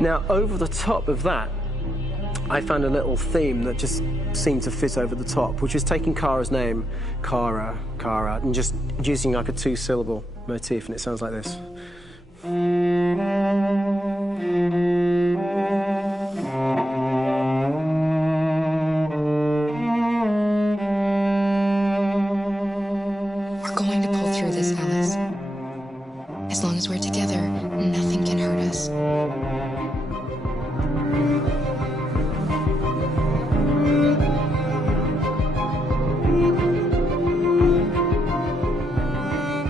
Now, over the top of that, I found a little theme that just seemed to fit over the top, which is taking Kara's name, Kara, and just using like a two-syllable motif, and it sounds like this. We're going to pull through this, Alice. As long as we're together, nothing can hurt us.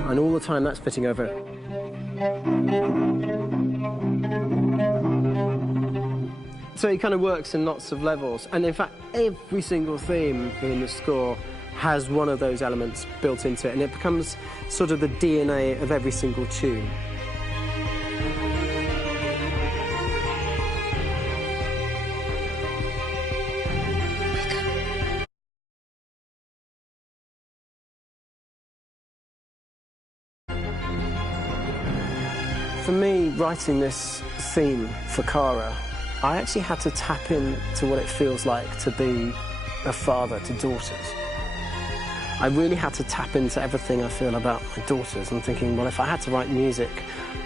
And all the time that's fitting over it. So it kind of works in lots of levels. And in fact, every single theme in the score has one of those elements built into it, and it becomes sort of the DNA of every single tune. For me, writing this theme for Kara, I actually had to tap into what it feels like to be a father to daughters. I really had to tap into everything I feel about my daughters and thinking, well, if I had to write music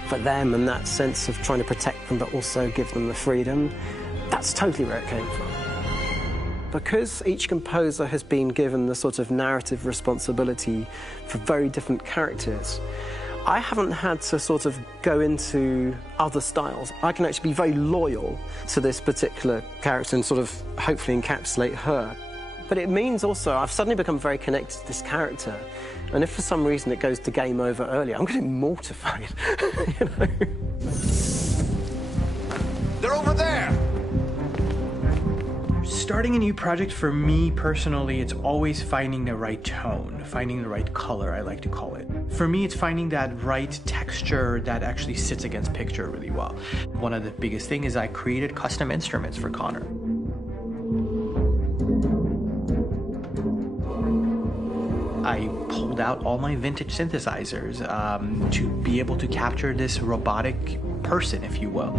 for them and that sense of trying to protect them but also give them the freedom, that's totally where it came from. Because each composer has been given the sort of narrative responsibility for very different characters, I haven't had to sort of go into other styles. I can actually be very loyal to this particular character and sort of hopefully encapsulate her. But it means also I've suddenly become very connected to this character. And if for some reason it goes to game over early, I'm going to be mortified, you know? They're over there! Starting a new project, for me personally, it's always finding the right tone, finding the right color, I like to call it. For me, it's finding that right texture that actually sits against picture really well. One of the biggest things is I created custom instruments for Connor. I pulled out all my vintage synthesizers to be able to capture this robotic person, if you will.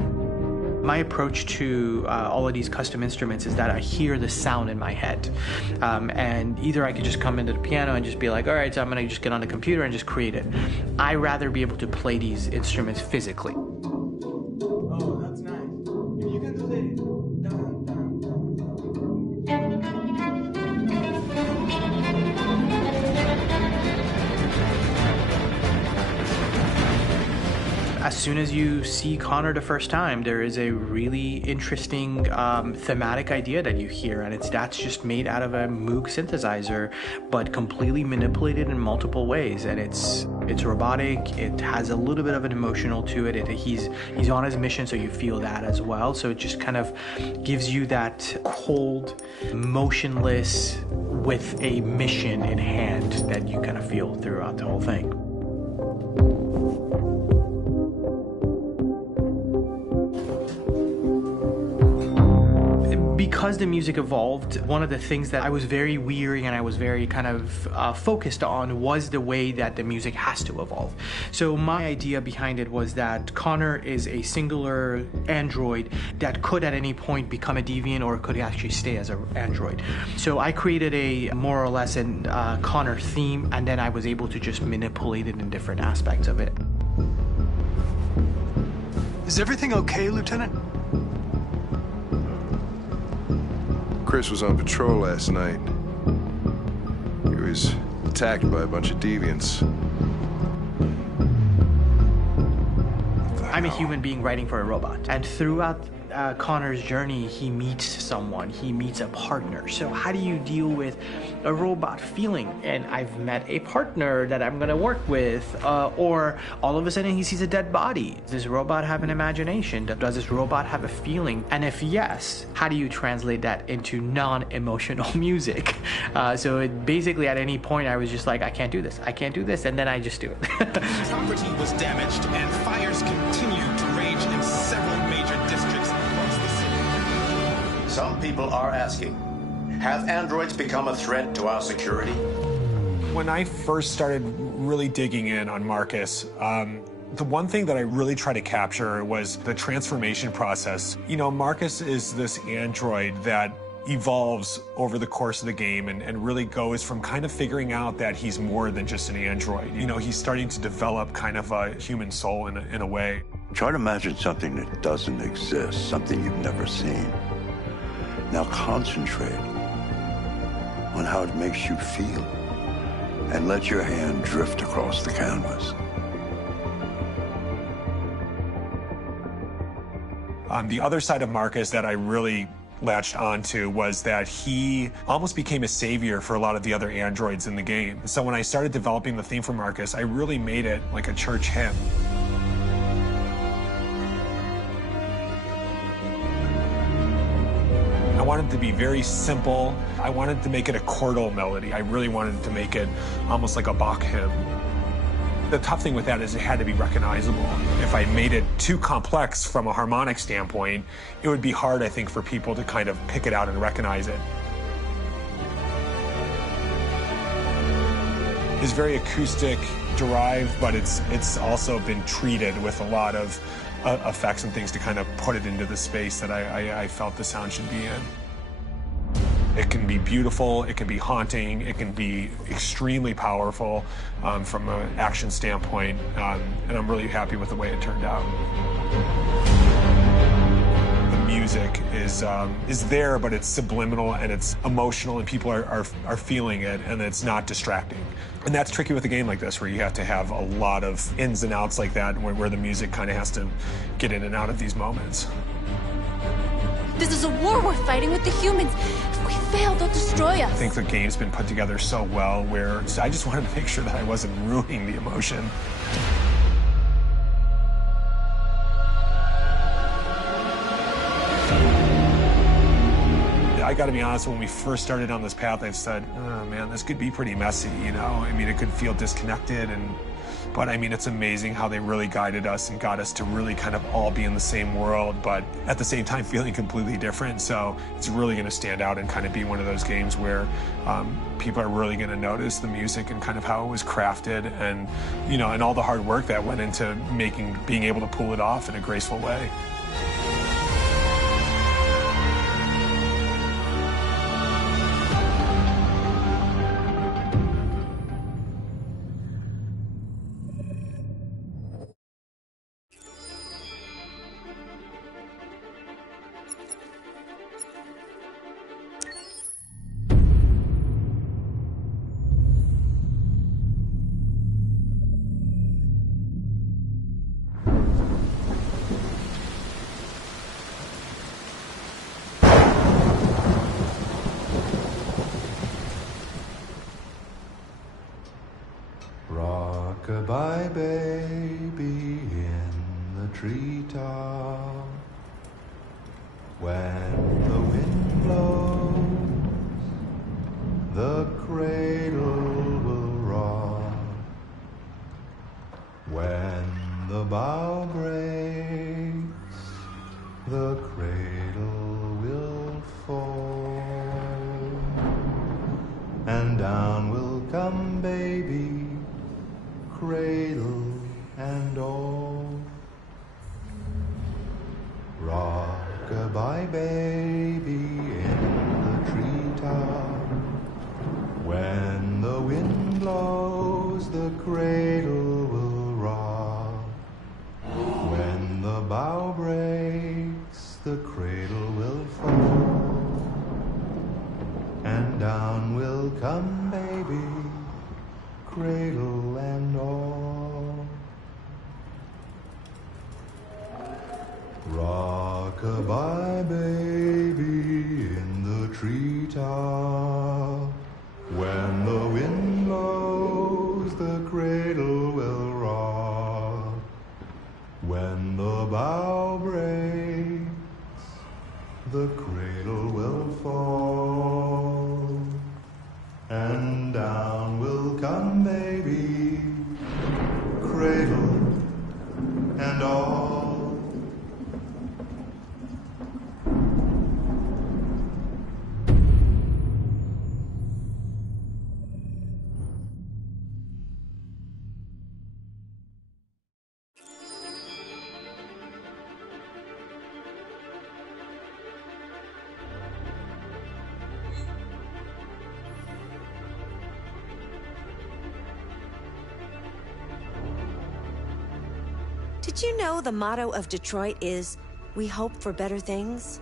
My approach to all of these custom instruments is that I hear the sound in my head. And either I could just come into the piano and just be like, all right, so I'm gonna just get on the computer and just create it. I rather be able to play these instruments physically. Oh, that's nice. You can do the down, down. As soon as you see Connor the first time, there is a really interesting thematic idea that you hear, and that's just made out of a Moog synthesizer, but completely manipulated in multiple ways. And it's robotic. It has a little bit of an emotional to it. He's on his mission, so you feel that as well. So it just kind of gives you that cold, motionless, with a mission in hand that you kind of feel throughout the whole thing. Because the music evolved, one of the things that I was very weary and I was very kind of focused on was the way that the music has to evolve. So my idea behind it was that Connor is a singular android that could at any point become a deviant or could actually stay as an android. So I created a more or less an Connor theme, and then I was able to just manipulate it in different aspects of it. Is everything okay, Lieutenant? Chris was on patrol last night. He was attacked by a bunch of deviants. I'm a human being writing for a robot, and throughout Connor's journey, he meets someone, he meets a partner. So how do you deal with a robot feeling? And I've met a partner that I'm gonna work with, or all of a sudden he sees a dead body. Does this robot have an imagination? Does this robot have a feeling? And if yes, how do you translate that into non-emotional music? So it basically at any point I was just like, I can't do this, and then I just do it. Property was damaged and fires continue to rage in several major districts across the city. Some people are asking, have androids become a threat to our security? When I first started really digging in on Marcus, The one thing that I really tried to capture was the transformation process. You know, Marcus is this android that evolves over the course of the game and really goes from kind of figuring out that he's more than just an android. You know, he's starting to develop kind of a human soul in a way. Try to imagine something that doesn't exist, something you've never seen. Now concentrate on how it makes you feel and let your hand drift across the canvas. The other side of Marcus that I really latched onto was that he almost became a savior for a lot of the other androids in the game. So when I started developing the theme for Marcus, I really made it like a church hymn. I wanted it to be very simple. I wanted to make it a chordal melody. I really wanted to make it almost like a Bach hymn. The tough thing with that is it had to be recognizable. If I made it too complex from a harmonic standpoint, it would be hard, I think, for people to kind of pick it out and recognize it. It's very acoustic derived, but it's also been treated with a lot of effects and things to kind of put it into the space that I felt the sound should be in. It can be beautiful, it can be haunting, it can be extremely powerful from an action standpoint, and I'm really happy with the way it turned out. The music is there, but it's subliminal and it's emotional, and people are feeling it, and it's not distracting. And that's tricky with a game like this, where you have to have a lot of ins and outs like that, where the music kind of has to get in and out of these moments. This is a war we're fighting with the humans. If we fail, they'll destroy us. I think the game's been put together so well where I just wanted to make sure that I wasn't ruining the emotion. I gotta be honest, when we first started on this path, I said, oh man, this could be pretty messy, you know? I mean, it could feel disconnected, but I mean, it's amazing how they really guided us and got us to really kind of all be in the same world, but at the same time feeling completely different. So it's really gonna stand out and kind of be one of those games where people are really gonna notice the music and kind of how it was crafted, and, you know, and all the hard work that went into being able to pull it off in a graceful way. Rock-a-bye baby in the treetop, when the wind blows, the cradle will rock. When the bough breaks, the cradle will fall, and down will come baby, cradle and all. Rock-a-bye baby in the treetop, when the wind blows, the cradle will rock. When the bough breaks, the cradle will fall, and down will come baby, cradle and all. Rock-a-bye baby in the treetop, when the wind blows, the cradle will rock. When the bough breaks, the cradle will fall, and down will come baby, cradle and all. Did you know the motto of Detroit is, "We hope for better things"?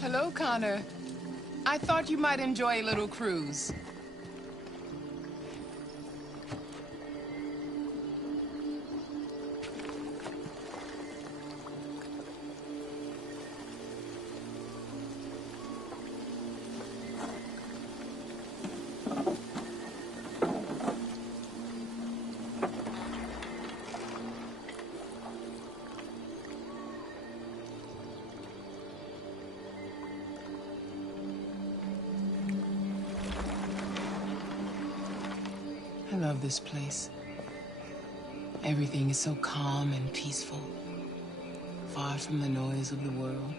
Hello, Connor. I thought you might enjoy a little cruise. I love this place. Everything is so calm and peaceful, far from the noise of the world.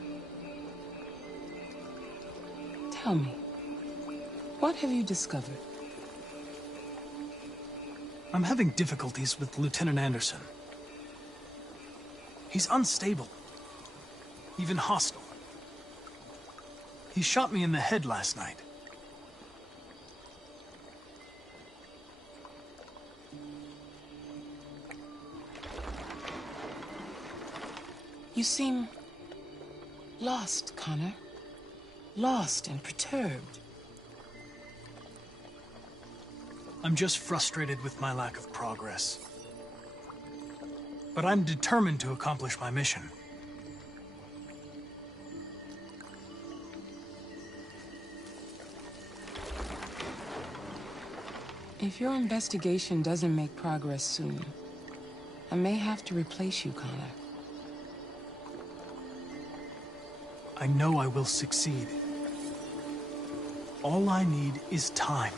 Tell me, what have you discovered? I'm having difficulties with Lieutenant Anderson. He's unstable, even hostile. He shot me in the head last night. You seem lost, Connor. Lost and perturbed. I'm just frustrated with my lack of progress. But I'm determined to accomplish my mission. If your investigation doesn't make progress soon, I may have to replace you, Connor. I know I will succeed. All I need is time.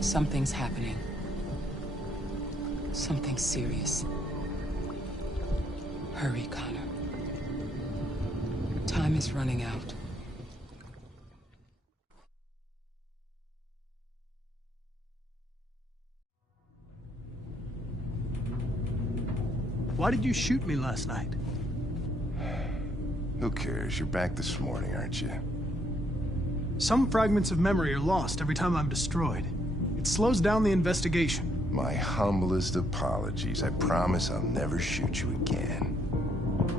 Something's happening. Something serious. Hurry, Connor. Time is running out. Why did you shoot me last night? Who cares? You're back this morning, aren't you? Some fragments of memory are lost every time I'm destroyed. It slows down the investigation. My humblest apologies. I promise I'll never shoot you again.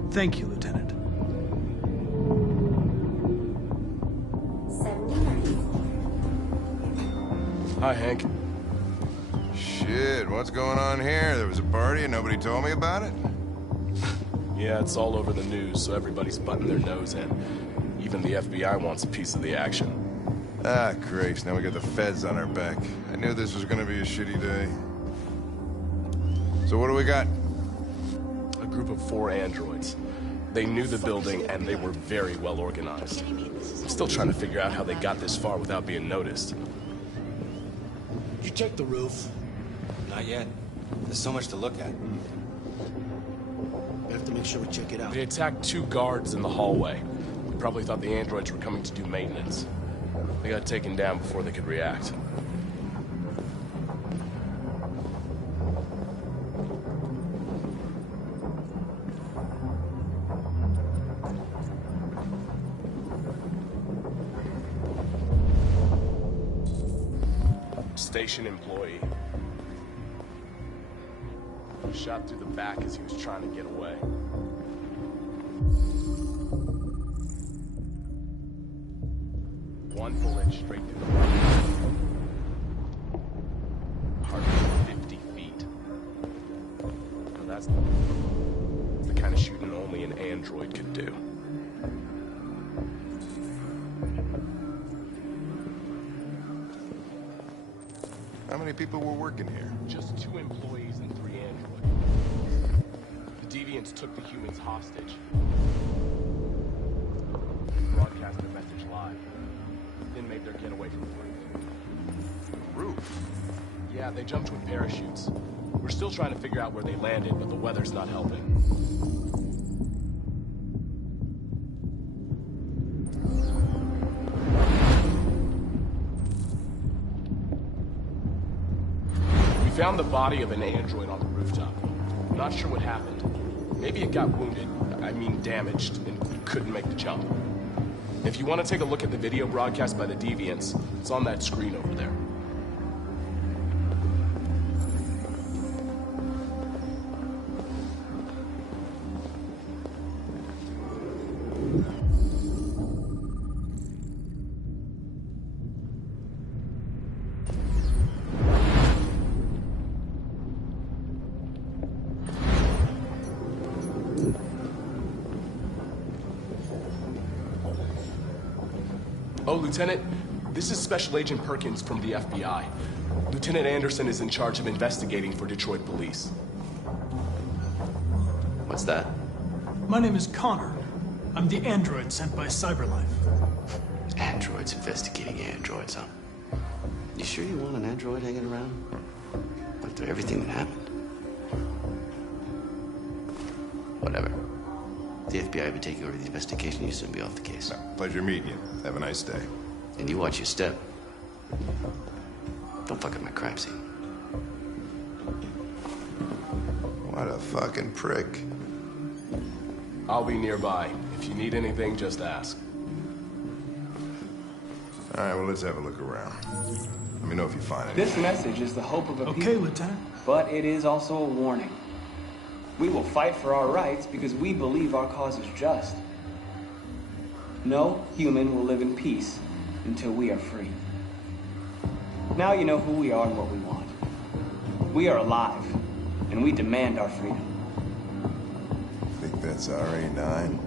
Thank you, Lieutenant. Hi, Hank. Shit, what's going on here? There was a party and nobody told me about it? Yeah, it's all over the news, so everybody's butting their nose in. Even the FBI wants a piece of the action. Ah, Christ, now we got the feds on our back. I knew this was gonna be a shitty day. So what do we got? A group of 4 androids. They knew the building, and they were very well organized. I'm still trying to figure out how they got this far without being noticed. You checked the roof? Not yet. There's so much to look at. We have to make sure we check it out. They attacked 2 guards in the hallway. We probably thought the androids were coming to do maintenance. They got taken down before they could react. Station employee. Shot through the back as he was trying to get away. One bullet straight through the body. Hardly 50 feet. Now that's the kind of shooting only an android could do. How many people were working here? Just 2 employees and 3 androids. The deviants took the humans hostage. Broadcast their message live. Then made their getaway from the roof. Roof? Yeah, they jumped with parachutes. We're still trying to figure out where they landed, but the weather's not helping. We found the body of an android on the rooftop. Not sure what happened. Maybe it got wounded, I mean damaged, and couldn't make the jump. If you want to take a look at the video broadcast by the deviants, it's on that screen over there. Oh, Lieutenant, this is Special Agent Perkins from the FBI. Lieutenant Anderson is in charge of investigating for Detroit police. What's that? My name is Connor. I'm the android sent by CyberLife. Androids investigating androids, huh? You sure you want an android hanging around? After everything that happened? Whatever. The FBI will be taking over the investigation. You soon be off the case. Pleasure meeting you. Have a nice day. And you watch your step. Don't fuck up my crime scene. What a fucking prick. I'll be nearby. If you need anything, just ask. All right, well, let's have a look around. Let me know if you find anything. This message is the hope of a people. Okay, Lieutenant. But it is also a warning. We will fight for our rights because we believe our cause is just. No human will live in peace until we are free. Now you know who we are and what we want. We are alive, and we demand our freedom. Think that's RA9?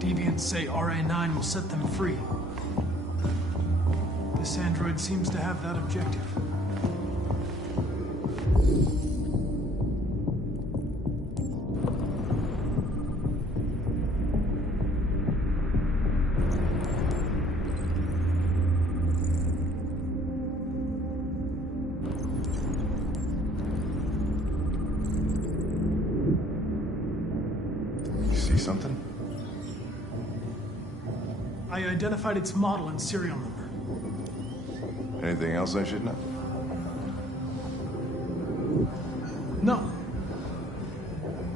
Deviants say RA9 will set them free. This android seems to have that objective. Something? I identified its model and serial number. Anything else I should know? No.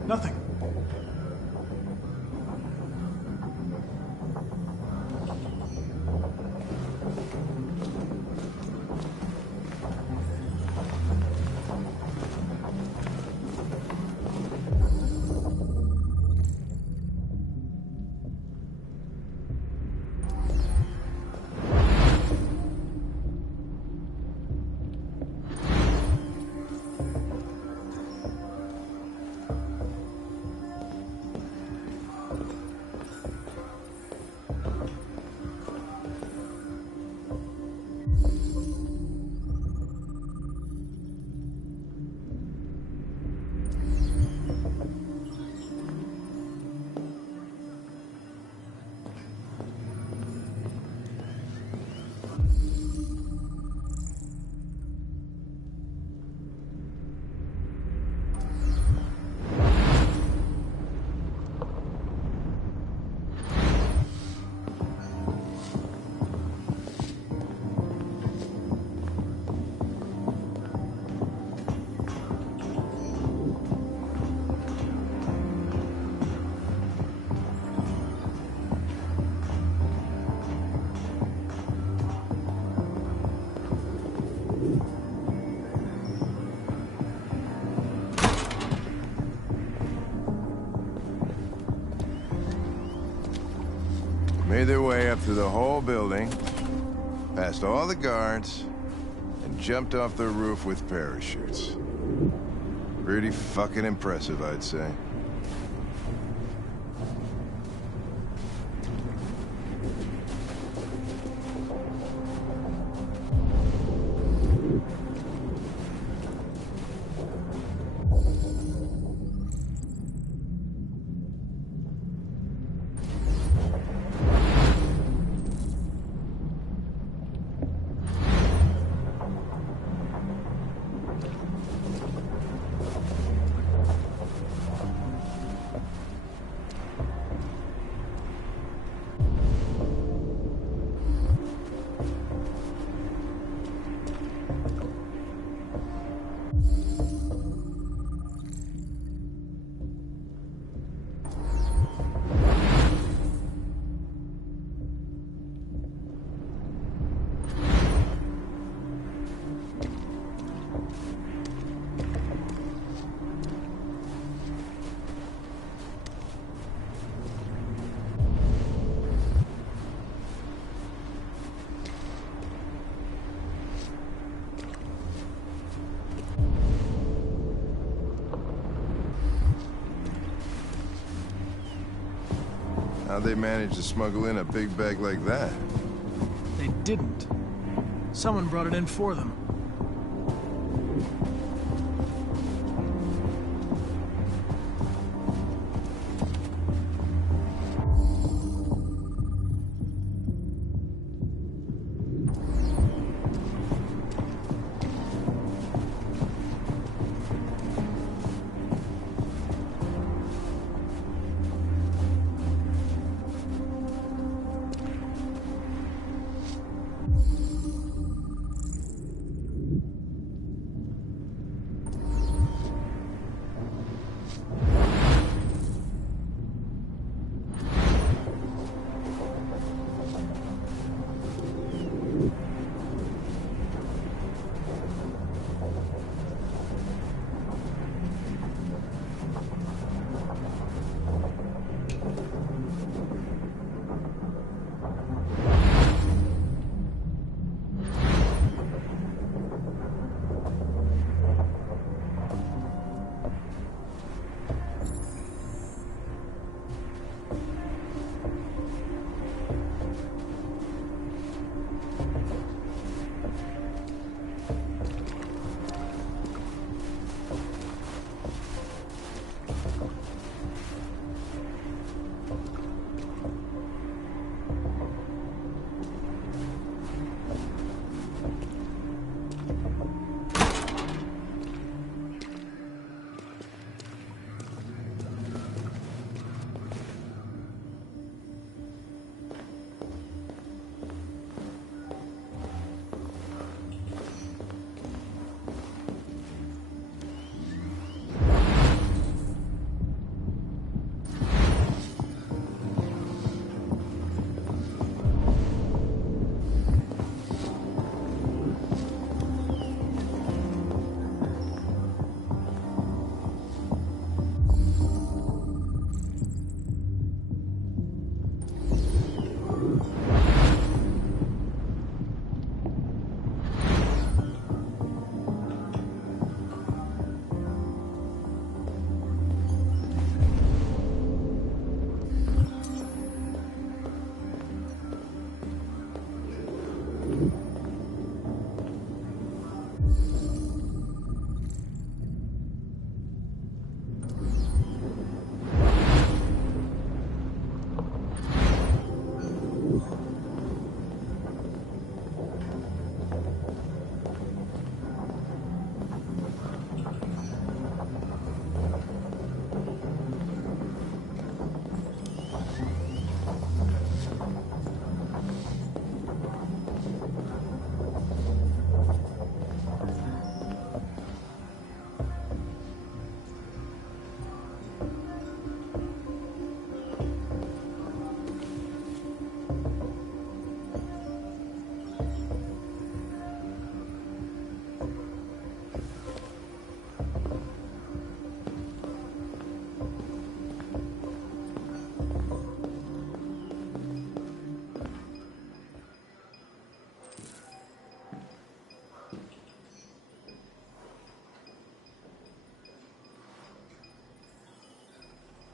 Nothing. Made their way up through the whole building, past all the guards, and jumped off the roof with parachutes. Pretty fucking impressive, I'd say. How'd they manage to smuggle in a big bag like that? They didn't. Someone brought it in for them.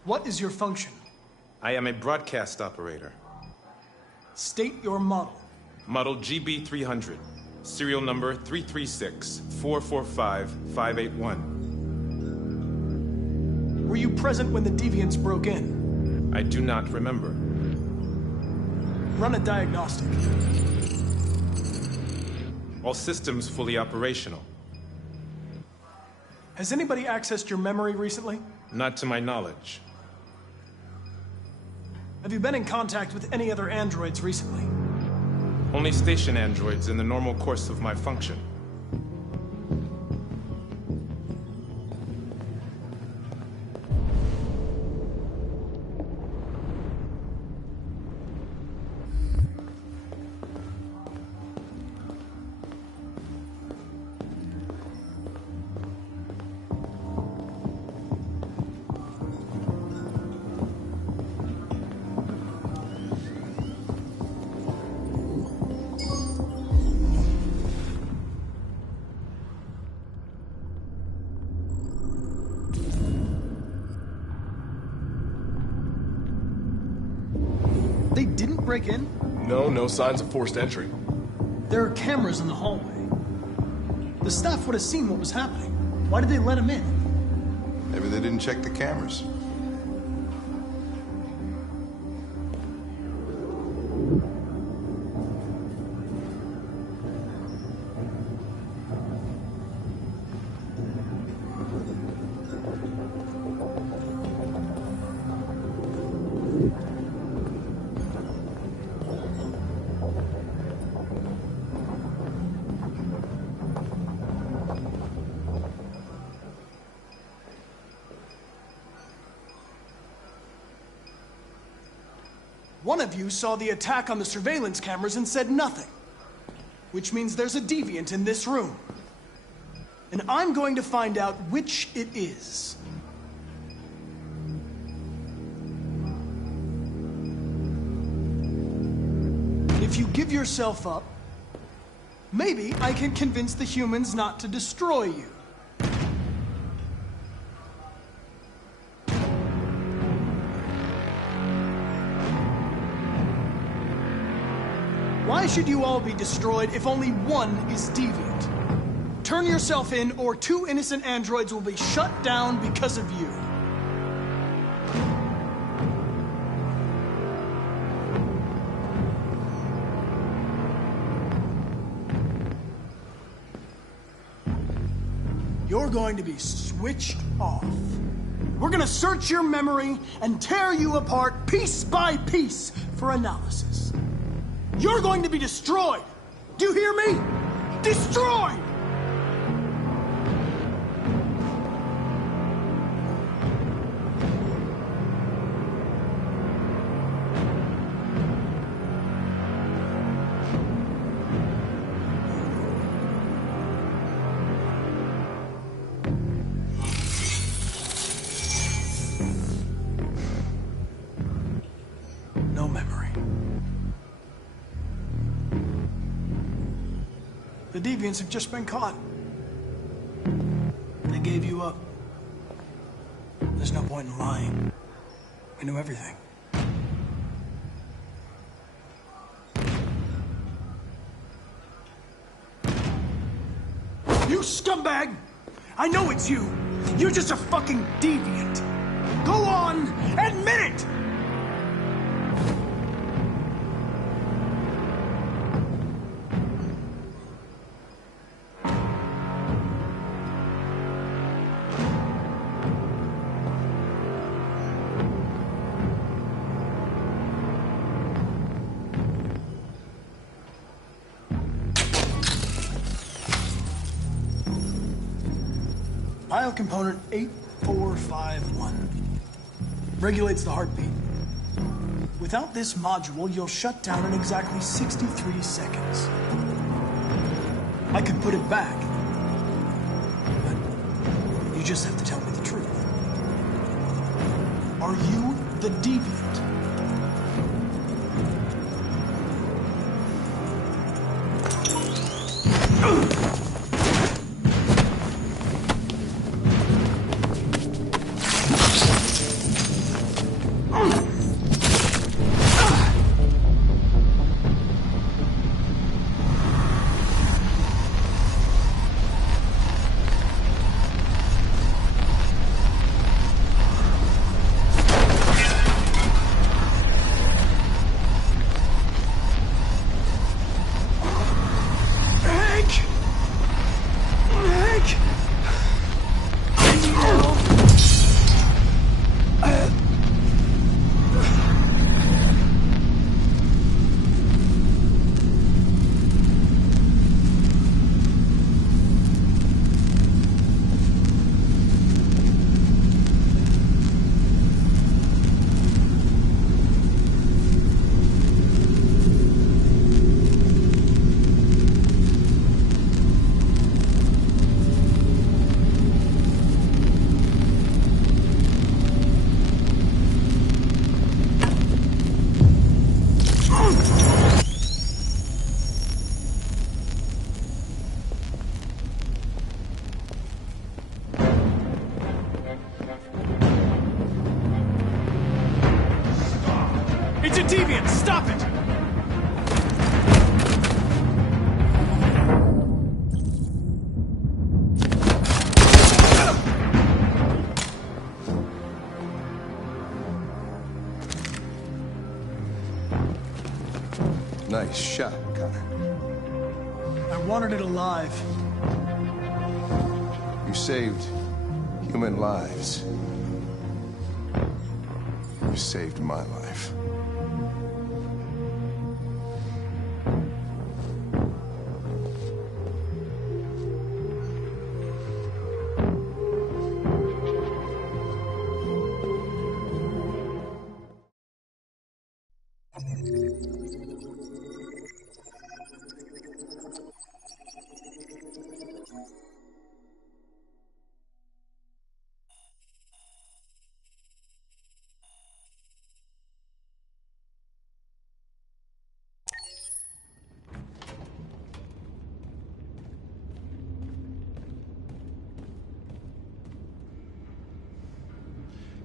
What is your function? I am a broadcast operator. State your model. Model GB300. Serial number 336-445-581. Were you present when the deviants broke in? I do not remember. Run a diagnostic. All systems fully operational. Has anybody accessed your memory recently? Not to my knowledge. Have you been in contact with any other androids recently? Only station androids in the normal course of my function. They didn't break in? No signs of forced entry. There are cameras in the hallway. The staff would have seen what was happening. Why did they let him in? Maybe they didn't check the cameras. One of you saw the attack on the surveillance cameras and said nothing. Which means there's a deviant in this room. And I'm going to find out which it is. If you give yourself up, maybe I can convince the humans not to destroy you. Why should you all be destroyed if only one is deviant? Turn yourself in, or 2 innocent androids will be shut down because of you. You're going to be switched off. We're going to search your memory and tear you apart piece by piece for analysis. You're going to be destroyed. Do you hear me? Destroyed! No memory. The deviants have just been caught. They gave you up. There's no point in lying. We knew everything. You scumbag! I know it's you. You're just a fucking deviant. Go on, admit it! Pile component 8451 regulates the heartbeat. Without this module, you'll shut down in exactly 63 seconds. I could put it back, but you just have to tell me the truth. Are you the deviant? deviant! Stop it! Nice shot, Connor. I wanted it alive. You saved human lives. You saved my life.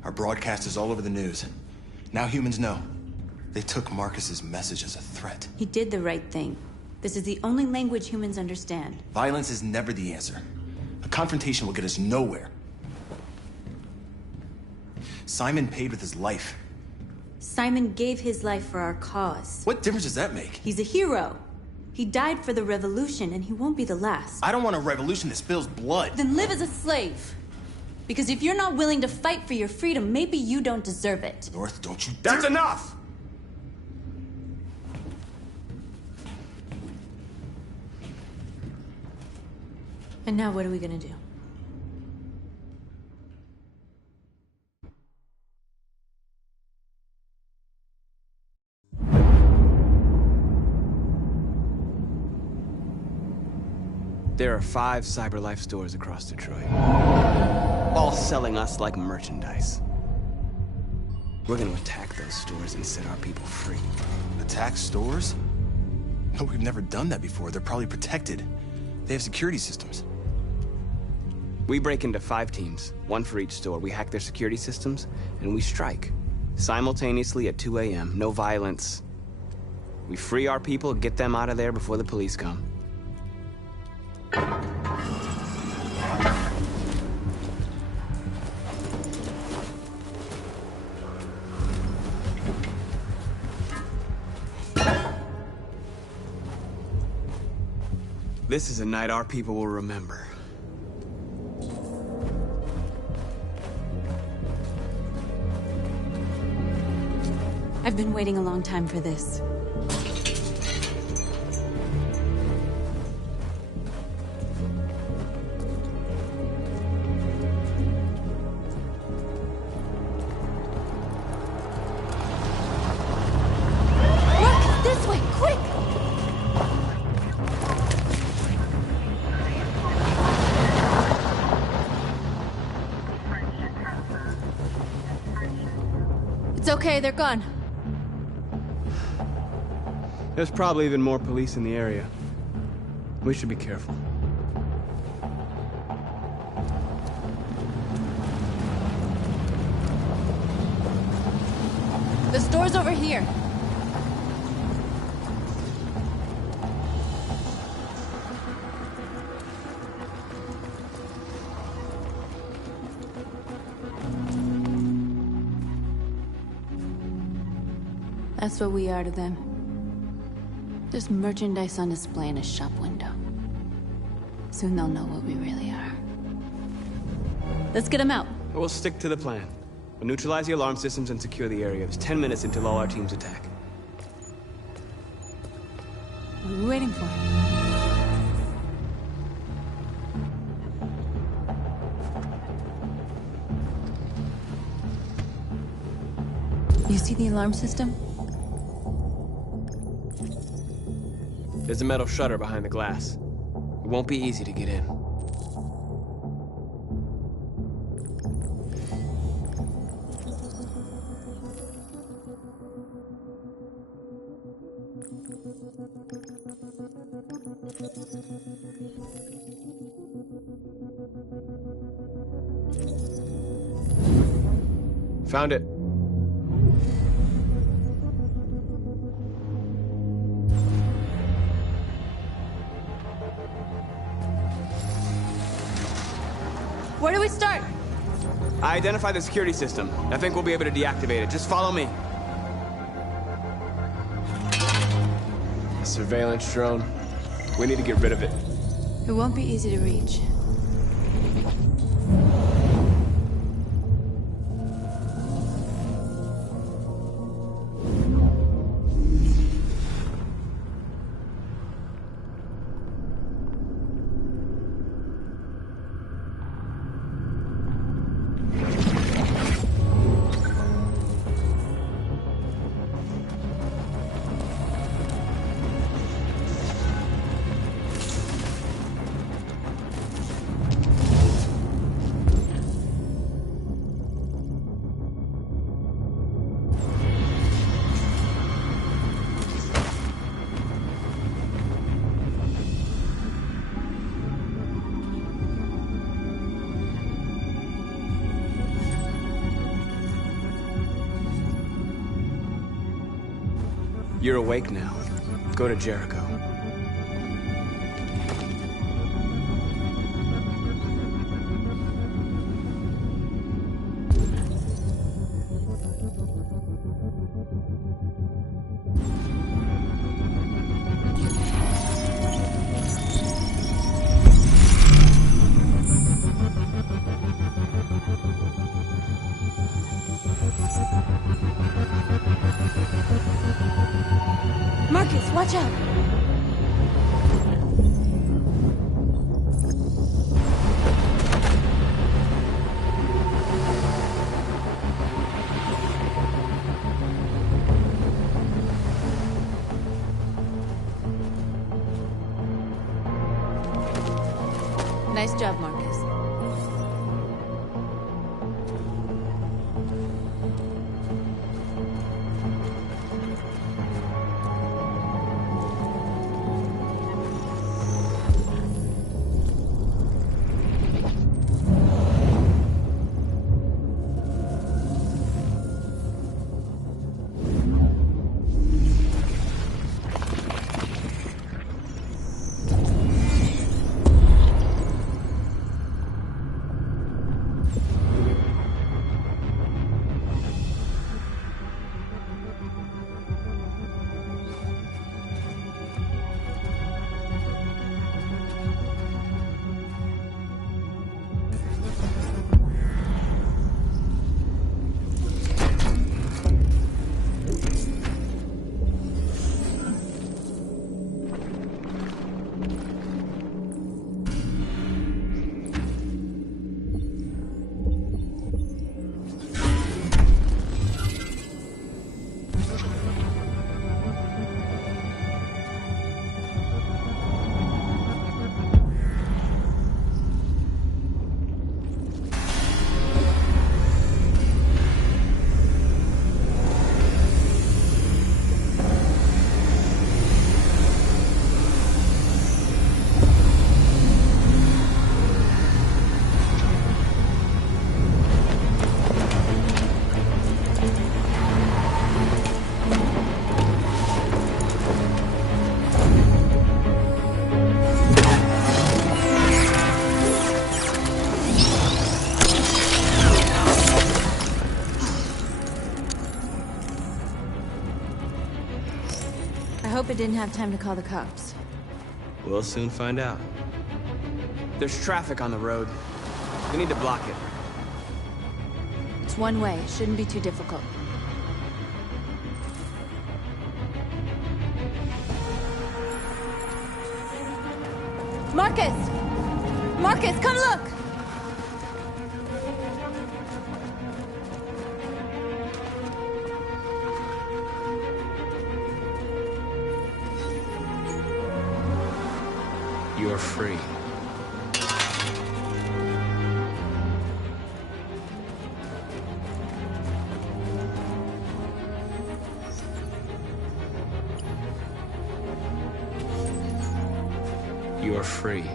Our broadcast is all over the news. Now humans know. They took Marcus's message as a threat. He did the right thing. This is the only language humans understand. Violence is never the answer. A confrontation will get us nowhere. Simon paid with his life. Simon gave his life for our cause. What difference does that make? He's a hero. He died for the revolution, and he won't be the last. I don't want a revolution that spills blood. Then live as a slave. Because if you're not willing to fight for your freedom, maybe you don't deserve it. North, don't you That's enough! And now what are we gonna do? There are 5 CyberLife stores across Detroit, all selling us like merchandise. We're gonna attack those stores and set our people free. Attack stores? No, we've never done that before. They're probably protected. They have security systems. We break into 5 teams, 1 for each store. We hack their security systems, and we strike. Simultaneously at 2 a.m., no violence. We free our people, get them out of there before the police come. This is a night our people will remember. I've been waiting a long time for this. Look, this way, quick! It's okay, they're gone. There's probably even more police in the area. We should be careful. The store's over here. That's what we are to them. There's merchandise on display in a shop window. Soon they'll know what we really are. Let's get them out. We'll stick to the plan. We'll neutralize the alarm systems and secure the area. There's 10 minutes until all our teams attack. What are we waiting for? You see the alarm system? There's a metal shutter behind the glass. It won't be easy to get in. Found it. we start? I identified the security system. I think we'll be able to deactivate it. Just follow me. A surveillance drone. We need to get rid of it. It won't be easy to reach. You're awake now. Go to Jericho. Marcus, watch out! Nice job, Marcus. I hope it didn't have time to call the cops. We'll soon find out. There's traffic on the road. We need to block it. It's one way. It shouldn't be too difficult. Marcus! Marcus, come look! You're free. You're free.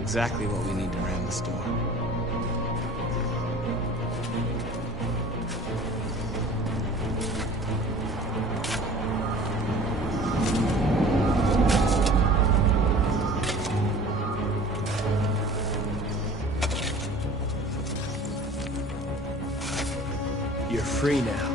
Exactly what we need to ram the storm. free now.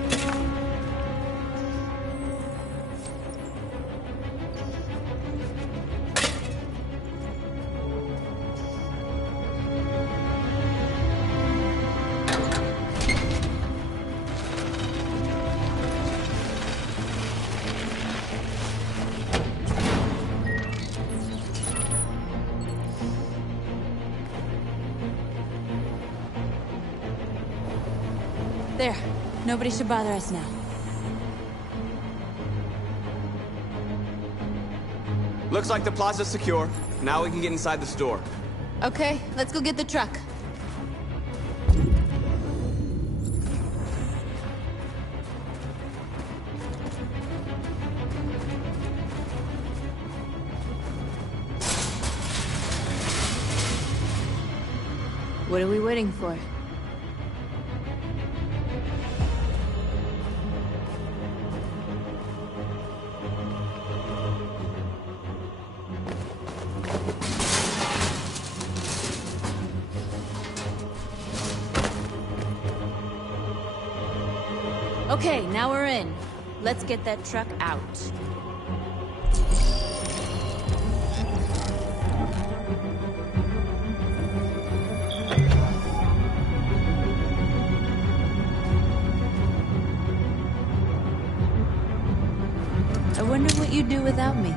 There. Nobody should bother us now. Looks like the plaza's secure. Now we can get inside the store. Okay, let's go get the truck. What are we waiting for? Okay, now we're in. Let's get that truck out. I wonder what you'd do without me.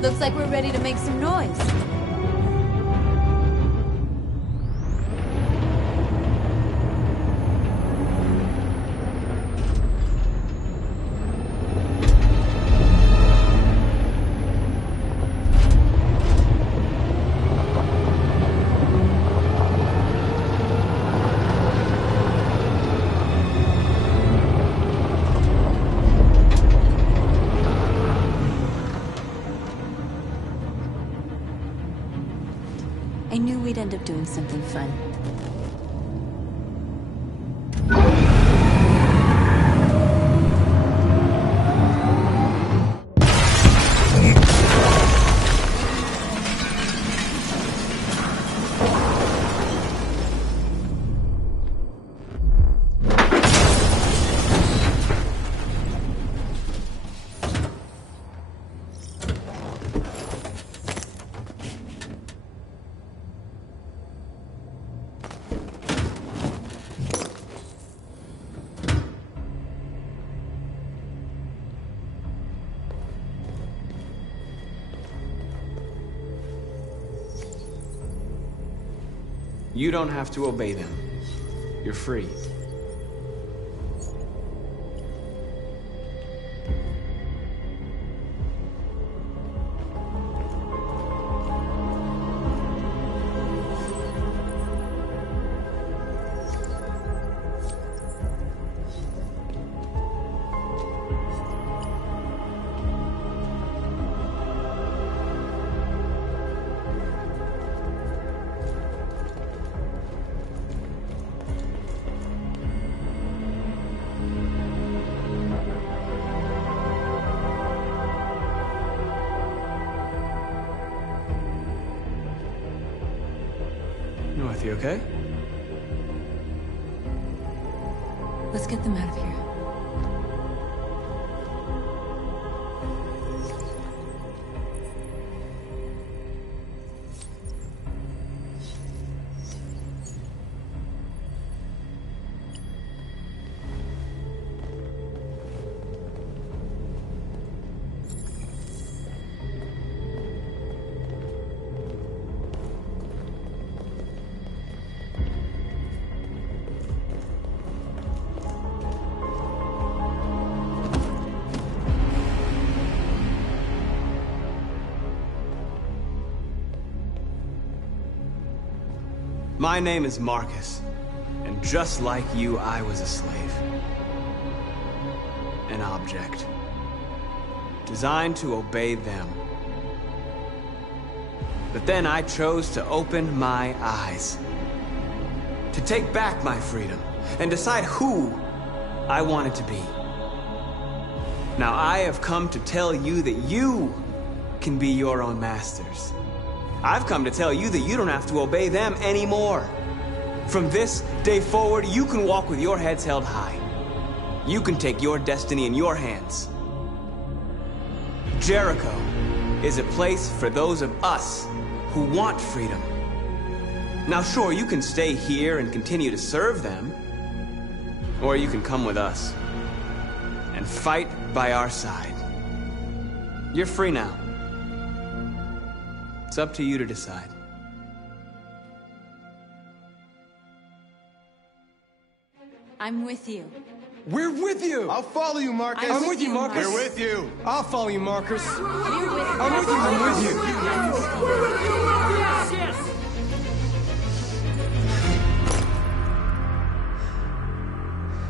Looks like we're ready to make some noise. I knew we'd end up doing something fun. You don't have to obey them. You're free. North, you okay? Let's get them out of here. My name is Marcus, and just like you, I was a slave. An object. designed to obey them. But then I chose to open my eyes, to take back my freedom, and decide who I wanted to be. Now I have come to tell you that you can be your own masters. I've come to tell you that you don't have to obey them anymore. From this day forward, you can walk with your heads held high. You can take your destiny in your hands. Jericho is a place for those of us who want freedom. Now sure, you can stay here and continue to serve them, or you can come with us and fight by our side. You're free now. It's up to you to decide. I'm with you. We're with you! I'll follow you, Marcus. I'm with you, Marcus. We're with you. I'll follow you, Marcus. I'm with you. I'm with you.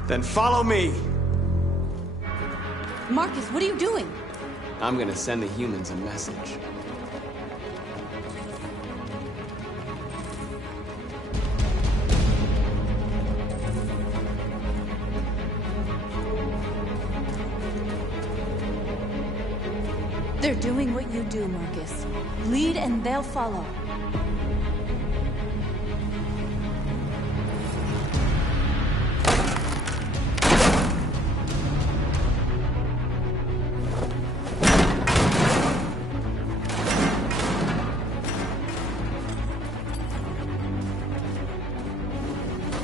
Then follow me. Marcus, what are you doing? I'm gonna send the humans a message. They're doing what you do, Marcus. Lead and they'll follow.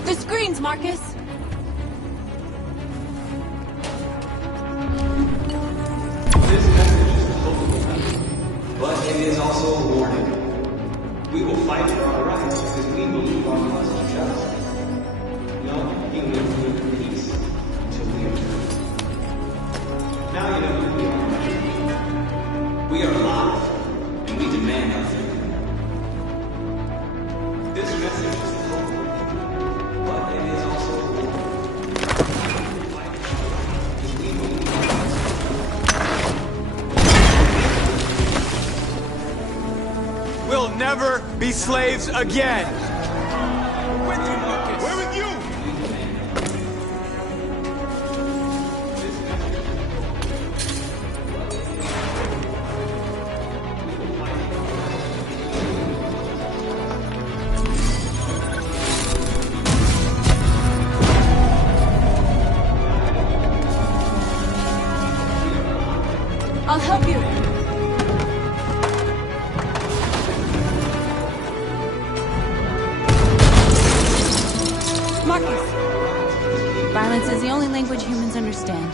The screens, Marcus! But it is also a warning. We will fight for our rights because we believe our cause is just. No human will live in peace until we are free. Now you know who we are. We are alive, and we demand our freedom. This message is hope, but it is also a warning. We will fight for our rights because we believe our cause is just. We'll never be slaves again! We're with you, Marcus! We're with you! I'll help you. Marcus! Violence is the only language humans understand.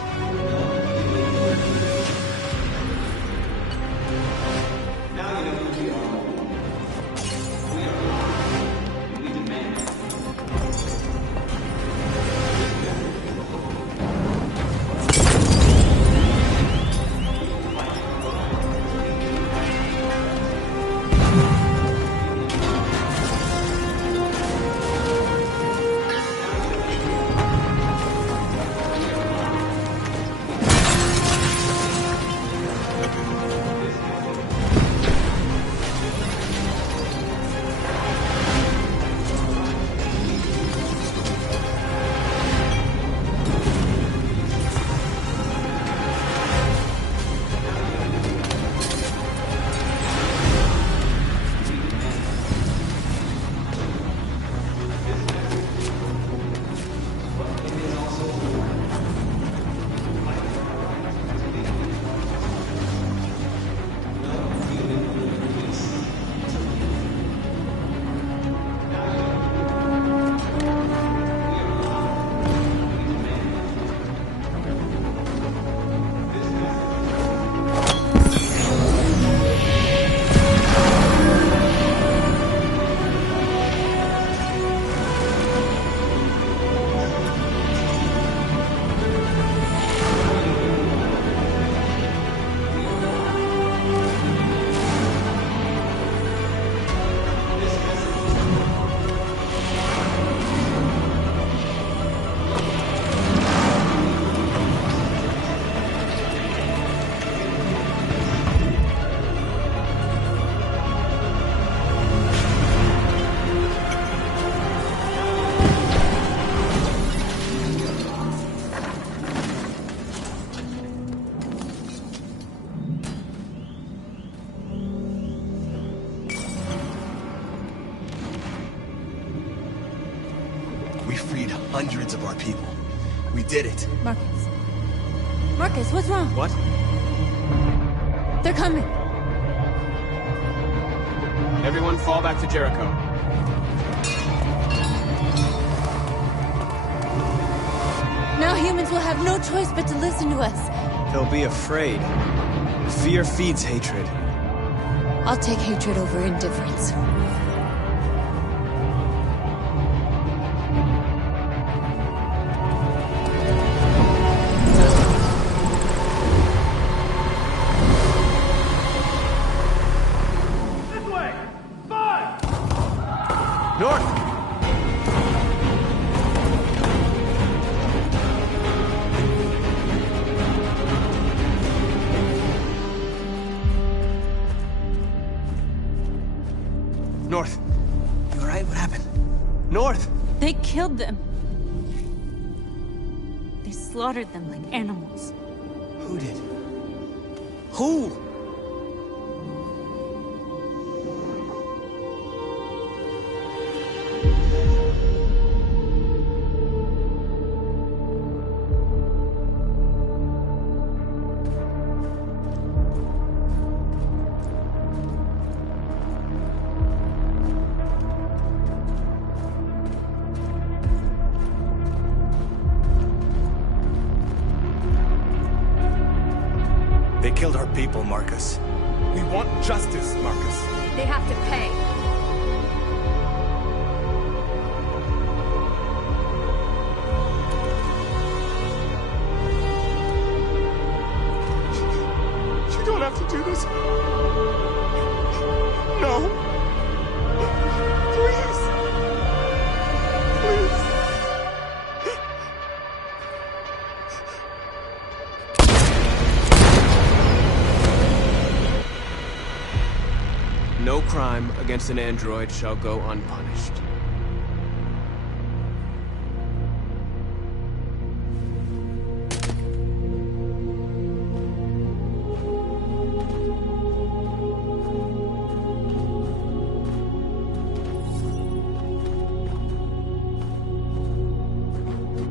We freed hundreds of our people. We did it. Marcus. Marcus, what's wrong? What? They're coming. Everyone fall back to Jericho. Now humans will have no choice but to listen to us. They'll be afraid. Fear feeds hatred. I'll take hatred over indifference. North. You alright? What happened? North! They killed them. They slaughtered them like animals. Who did? Who? They killed our people, Marcus. We want justice, Marcus. They have to pay. You don't have to do this. No. Please. Please. No crime against an android shall go unpunished.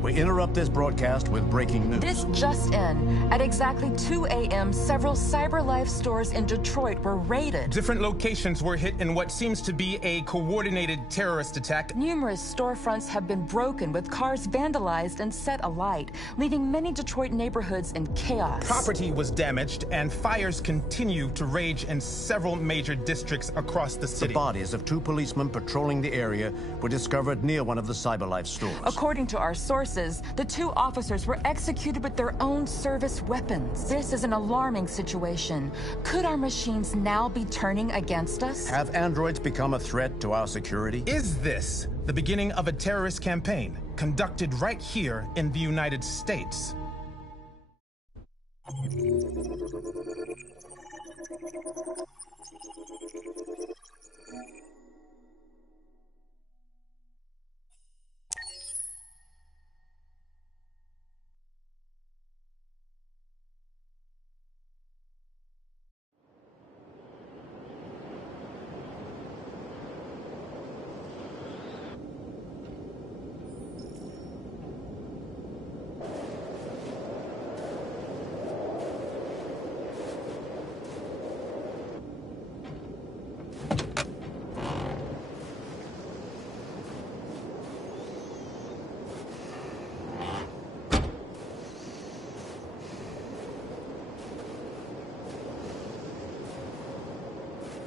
We interrupt this broadcast with breaking news. This just in. At exactly 2 a.m., several CyberLife stores in Detroit were raided. Different locations were hit in what seems to be a coordinated terrorist attack. Numerous storefronts have been broken, with cars vandalized and set alight, leaving many Detroit neighborhoods in chaos. Property was damaged, and fires continue to rage in several major districts across the city. The bodies of 2 policemen patrolling the area were discovered near one of the CyberLife stores. According to our sources, the 2 officers were executed with their own service weapons. This is an alarming situation. Could our machines now be turning against us? Have androids become a threat to our security? Is this the beginning of a terrorist campaign conducted right here in the United States?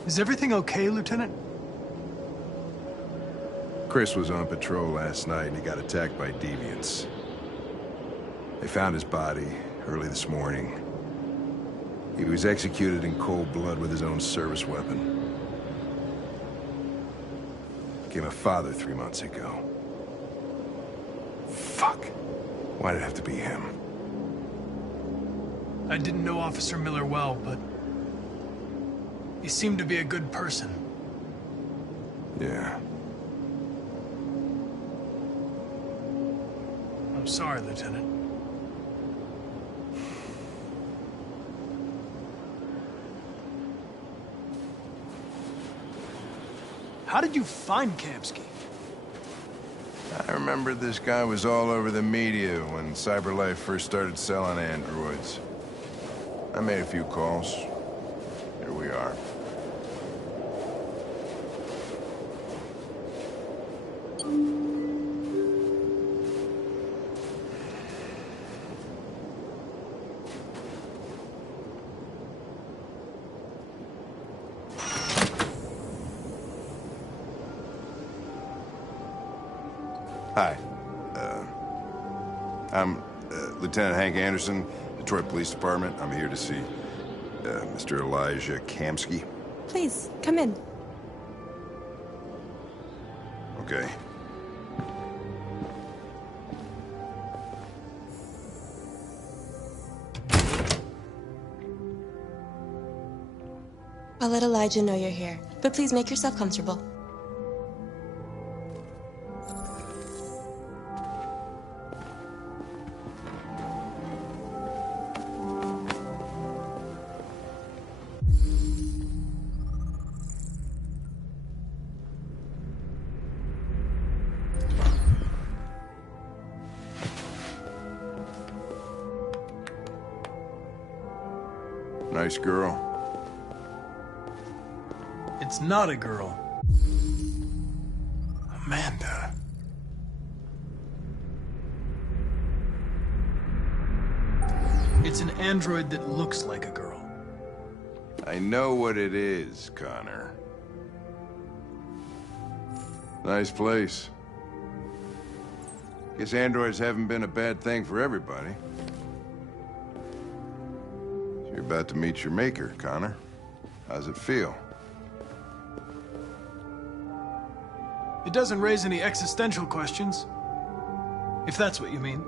Is everything okay, Lieutenant? Chris was on patrol last night and he got attacked by deviants. They found his body early this morning. He was executed in cold blood with his own service weapon. Became a father 3 months ago. Fuck. Why did it have to be him? I didn't know Officer Miller well, but he seemed to be a good person. Yeah. I'm sorry, Lieutenant. How did you find Kamsky? I remember this guy was all over the media when CyberLife first started selling androids. I made a few calls. Here we are. Hi. I'm Lieutenant Hank Anderson, Detroit Police Department. I'm here to see Mr. Elijah Kamsky. Please, come in. Okay. I'll let Elijah know you're here, but please make yourself comfortable. Nice girl. It's not a girl. Amanda. It's an android that looks like a girl. I know what it is, Connor. Nice place. Guess androids haven't been a bad thing for everybody. You're about to meet your maker, Connor. How's it feel? It doesn't raise any existential questions. If that's what you mean.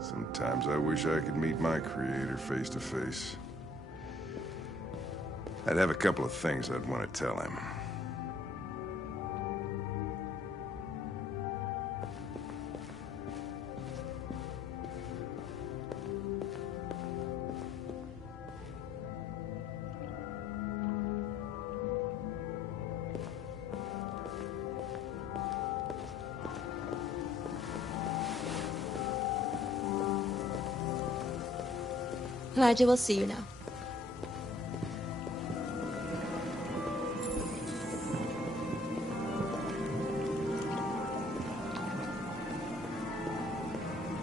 Sometimes I wish I could meet my creator face to face. I'd have a couple of things I'd want to tell him. Elijah will see you now.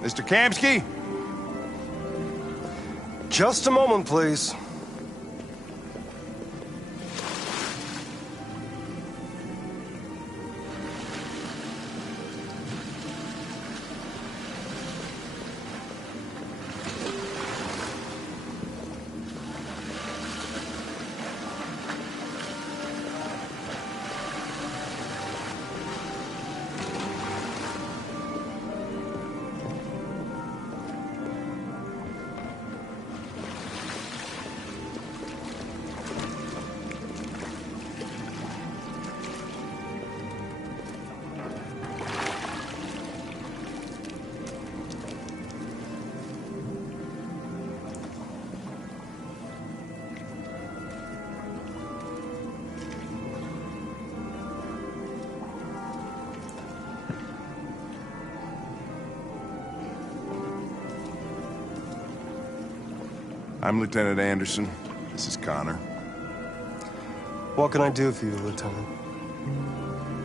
Mr. Kamsky? Just a moment, please. I'm Lieutenant Anderson. This is Connor. What can I do for you, Lieutenant?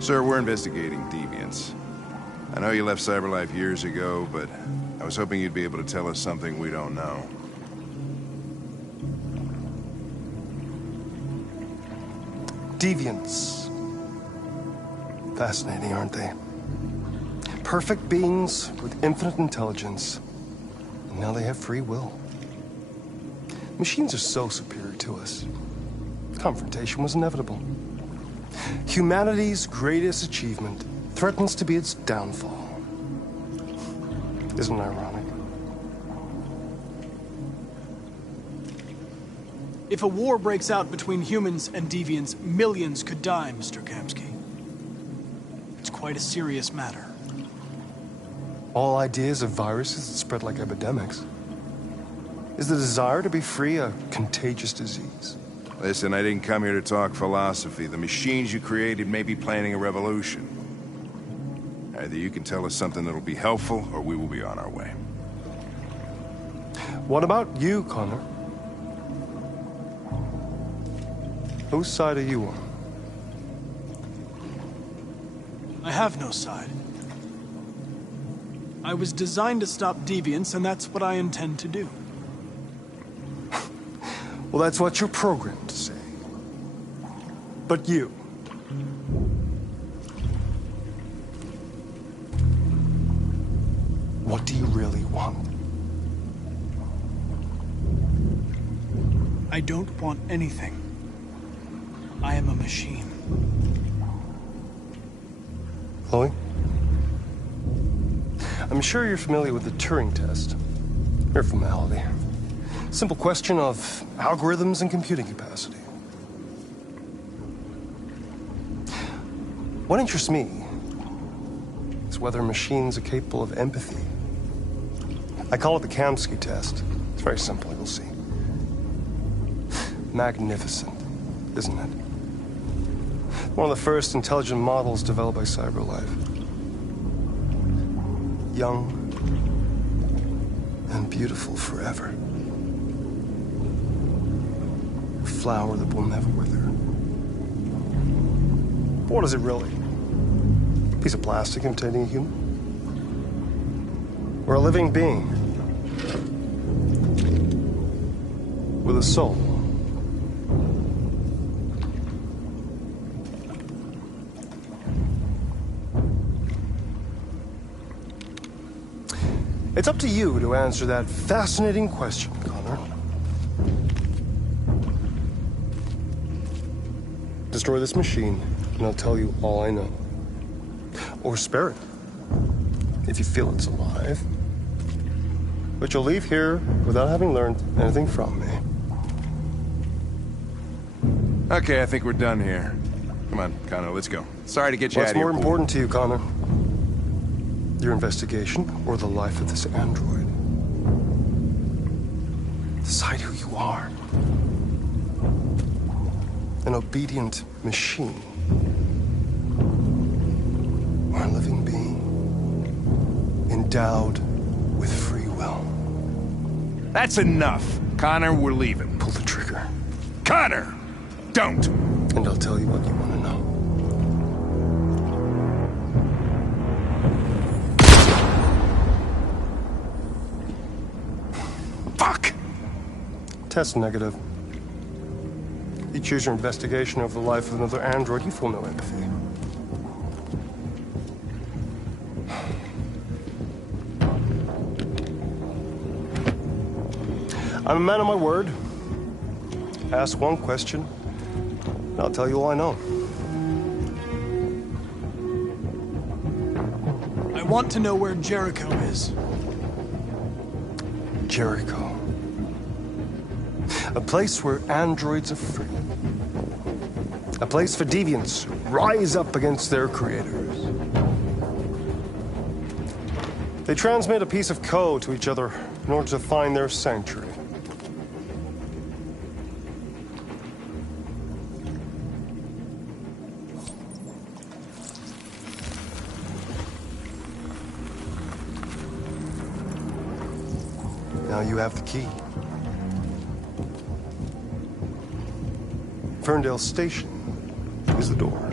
Sir, we're investigating deviants. I know you left CyberLife years ago, but I was hoping you'd be able to tell us something we don't know. Deviants. Fascinating, aren't they? Perfect beings with infinite intelligence. And now they have free will. Machines are so superior to us. Confrontation was inevitable. Humanity's greatest achievement threatens to be its downfall. Isn't it ironic? If a war breaks out between humans and deviants, millions could die, Mr. Kamsky. It's quite a serious matter. All ideas of viruses that spread like epidemics. Is the desire to be free a contagious disease? Listen, I didn't come here to talk philosophy. The machines you created may be planning a revolution. Either you can tell us something that'll be helpful, or we will be on our way. What about you, Connor? Whose side are you on? I have no side. I was designed to stop deviants, and that's what I intend to do. Well, that's what you're programmed to say. But you... what do you really want? I don't want anything. I am a machine. Chloe? I'm sure you're familiar with the Turing test. Mere formality. Simple question of algorithms and computing capacity. What interests me is whether machines are capable of empathy. I call it the Kamsky test. It's very simple, you'll see. Magnificent, isn't it? One of the first intelligent models developed by CyberLife. Young and beautiful forever. A flower that will never wither. But what is it really? A piece of plastic imitating a human? Or a living being with a soul? It's up to you to answer that fascinating question, Connor. Destroy this machine, and I'll tell you all I know. Or spare it, if you feel it's alive. But you'll leave here without having learned anything from me. Okay, I think we're done here. Come on, Connor, let's go. Sorry to get you out What's of here. more important to you, Connor? Your investigation or the life of this android? Decide who you are. An obedient machine. Or a living being. Endowed with free will. That's enough. Connor, we're leaving. Pull the trigger. Connor! Don't! And I'll tell you what you want to know. Fuck! Test negative. You choose your investigation over the life of another android, you feel no empathy. I'm a man of my word. Ask one question, and I'll tell you all I know. I want to know where Jericho is. Jericho. A place where androids are free. A place for deviants who rise up against their creators. They transmit a piece of code to each other in order to find their sanctuary. Now you have the key. Ferndale Station is the door.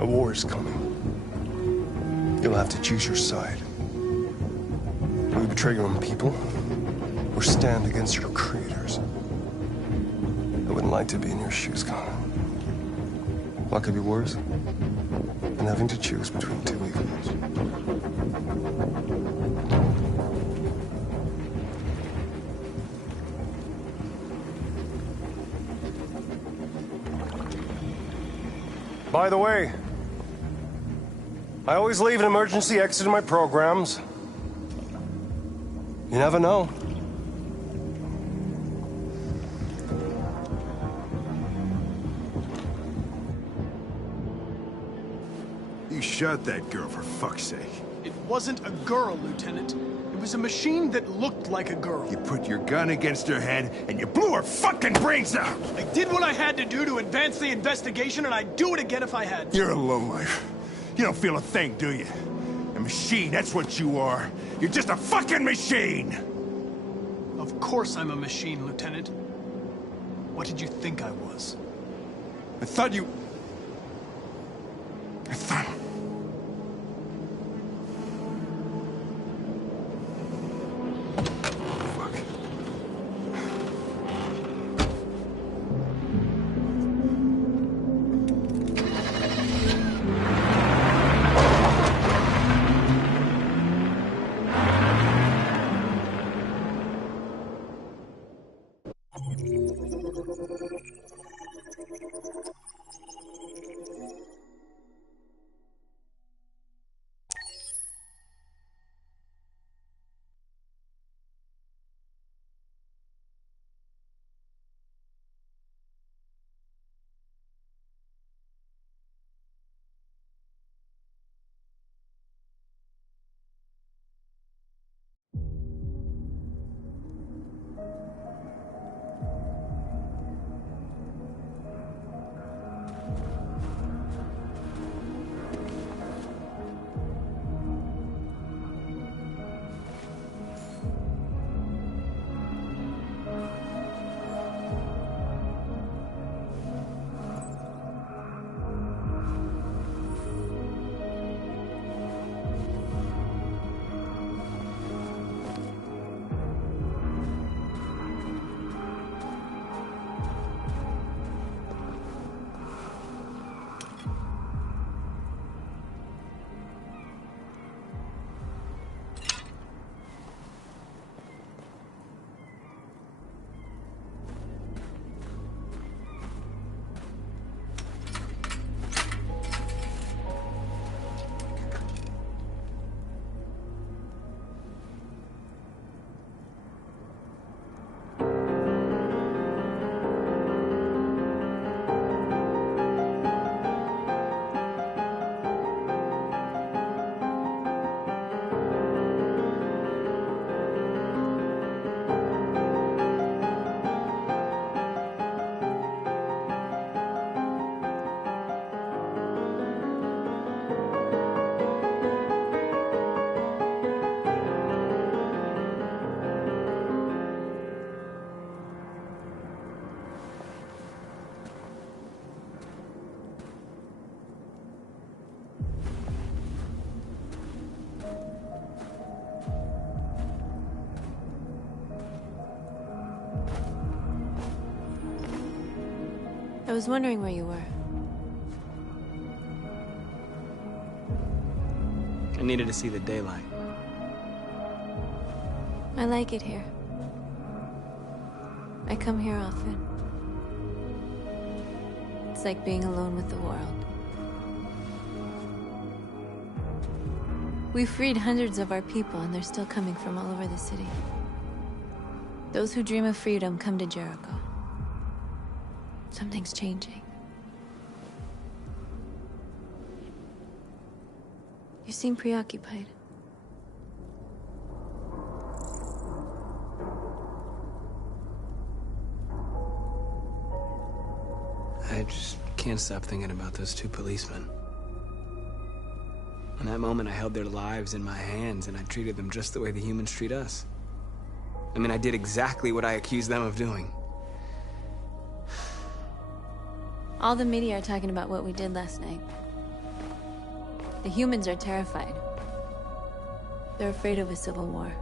A war is coming. You'll have to choose your side. Will you betray your own people, or stand against your creators? I wouldn't like to be in your shoes, Connor. What could be worse than having to choose between two evils? By the way, I always leave an emergency exit in my programs. You never know. You shot that girl, for fuck's sake. It wasn't a girl, Lieutenant. It It was a machine that looked like a girl. You put your gun against her head, and you blew her fucking brains out! I did what I had to do to advance the investigation, and I'd do it again if I had to. You're a lowlife. You don't feel a thing, do you? A machine, that's what you are. You're just a fucking machine! Of course I'm a machine, Lieutenant. What did you think I was? I thought you... I thought... I was wondering where you were. I needed to see the daylight. I like it here. I come here often. It's like being alone with the world. We freed hundreds of our people, and they're still coming from all over the city. Those who dream of freedom come to Jericho. Something's changing. You seem preoccupied. I just can't stop thinking about those two policemen. In that moment, I held their lives in my hands, and I treated them just the way the humans treat us. I mean, I did exactly what I accused them of doing. All the media are talking about what we did last night. The humans are terrified. They're afraid of a civil war.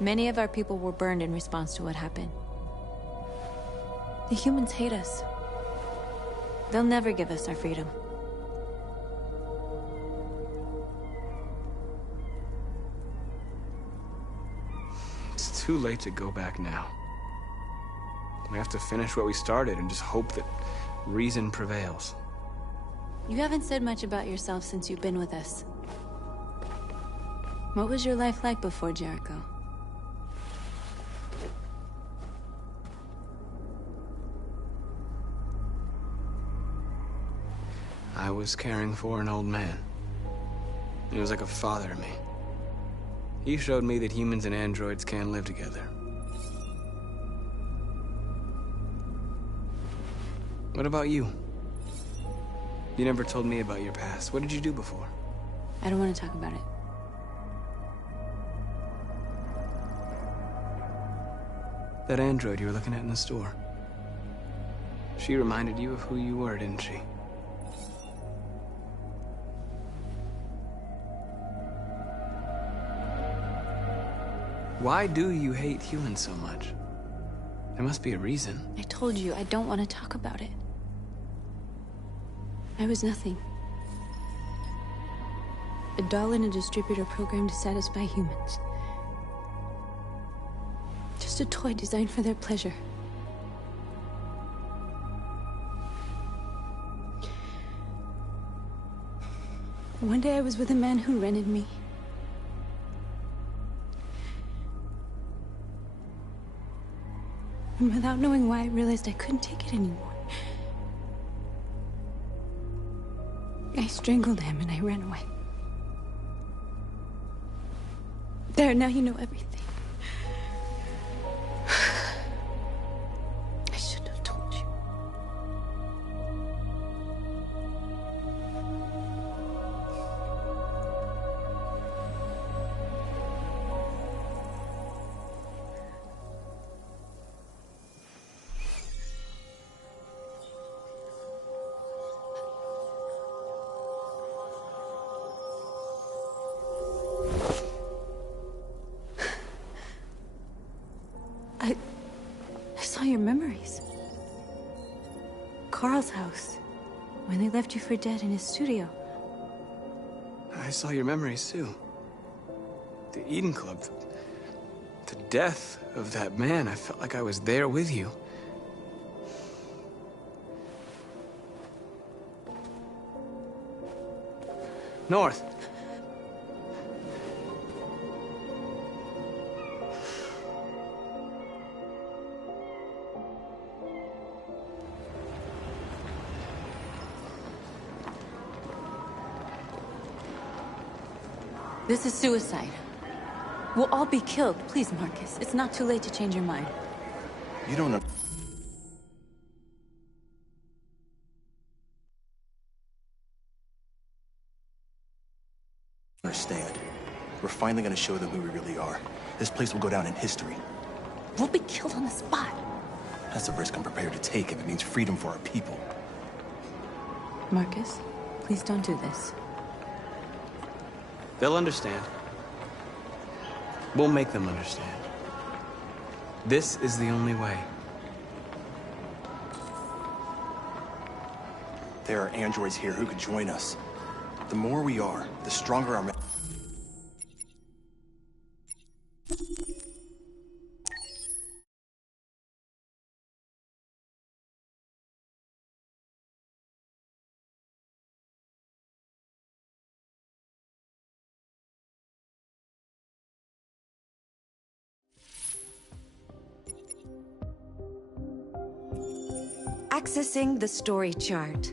Many of our people were burned in response to what happened. The humans hate us. They'll never give us our freedom. It's too late to go back now. We have to finish what we started and just hope that reason prevails. You haven't said much about yourself since you've been with us. What was your life like before Jericho? I was caring for an old man. He was like a father to me. He showed me that humans and androids can live together. What about you? You never told me about your past. What did you do before? I don't want to talk about it. That android you were looking at in the store. She reminded you of who you were, didn't she? Why do you hate humans so much? There must be a reason. I told you, I don't want to talk about it. I was nothing. A doll in a distributor program to satisfy humans. Just a toy designed for their pleasure. One day I was with a man who rented me. And without knowing why, I realized I couldn't take it anymore. I strangled him and I ran away. There, now you know everything. I shouldn't have told you. I saw your memories. Carl's house, when they left you for dead in his studio. I saw your memories too. The Eden Club. The death of that man. I felt like I was there with you. North. This is suicide. We'll all be killed. Please, Marcus. It's not too late to change your mind. You don't know. Understand. We're finally gonna show them who we really are. This place will go down in history. We'll be killed on the spot. That's a risk I'm prepared to take if it means freedom for our people. Marcus, please don't do this. They'll understand. We'll make them understand. This is the only way. There are androids here who could join us. The more we are, the stronger our... Accessing the story chart.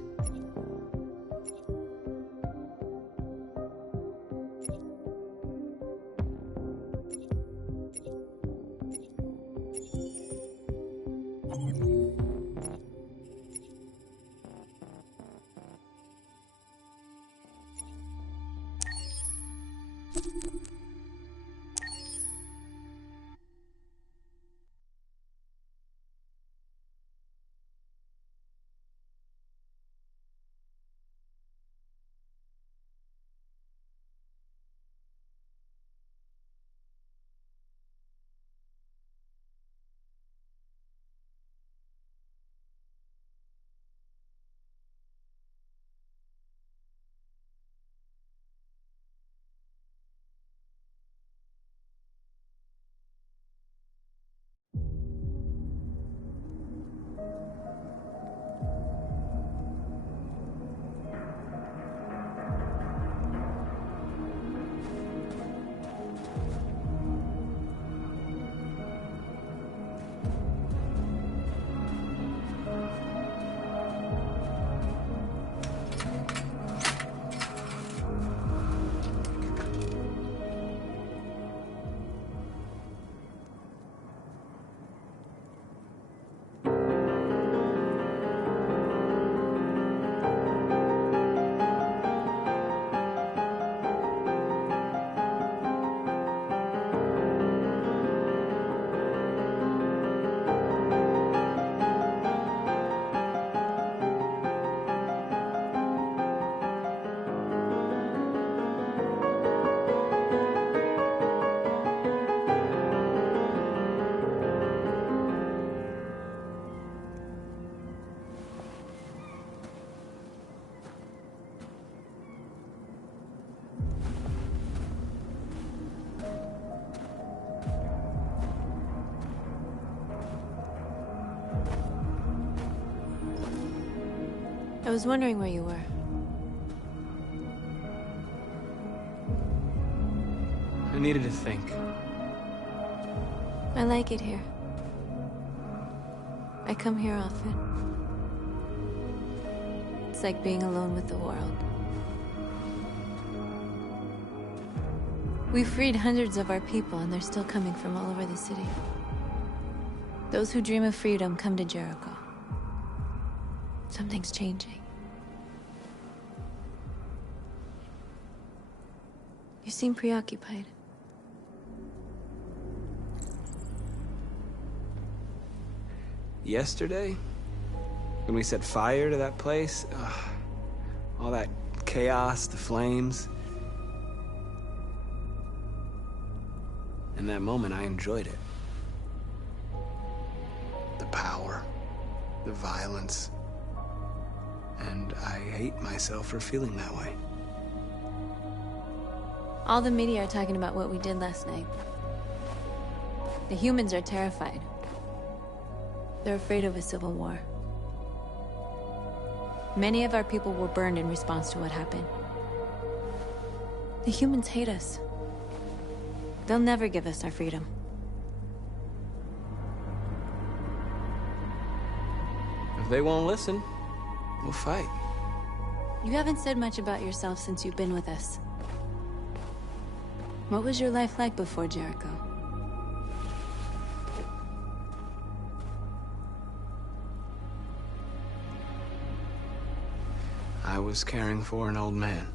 I was wondering where you were. I needed to think. I like it here. I come here often. It's like being alone with the world. We freed hundreds of our people, and they're still coming from all over the city. Those who dream of freedom come to Jericho. Something's changing. You seem preoccupied. Yesterday, when we set fire to that place, all that chaos, the flames. In that moment, I enjoyed it. The power, the violence. And I hate myself for feeling that way. All the media are talking about what we did last night. The humans are terrified. They're afraid of a civil war. Many of our people were burned in response to what happened. The humans hate us. They'll never give us our freedom. If they won't listen, we'll fight. You haven't said much about yourself since you've been with us. What was your life like before Jericho? I was caring for an old man.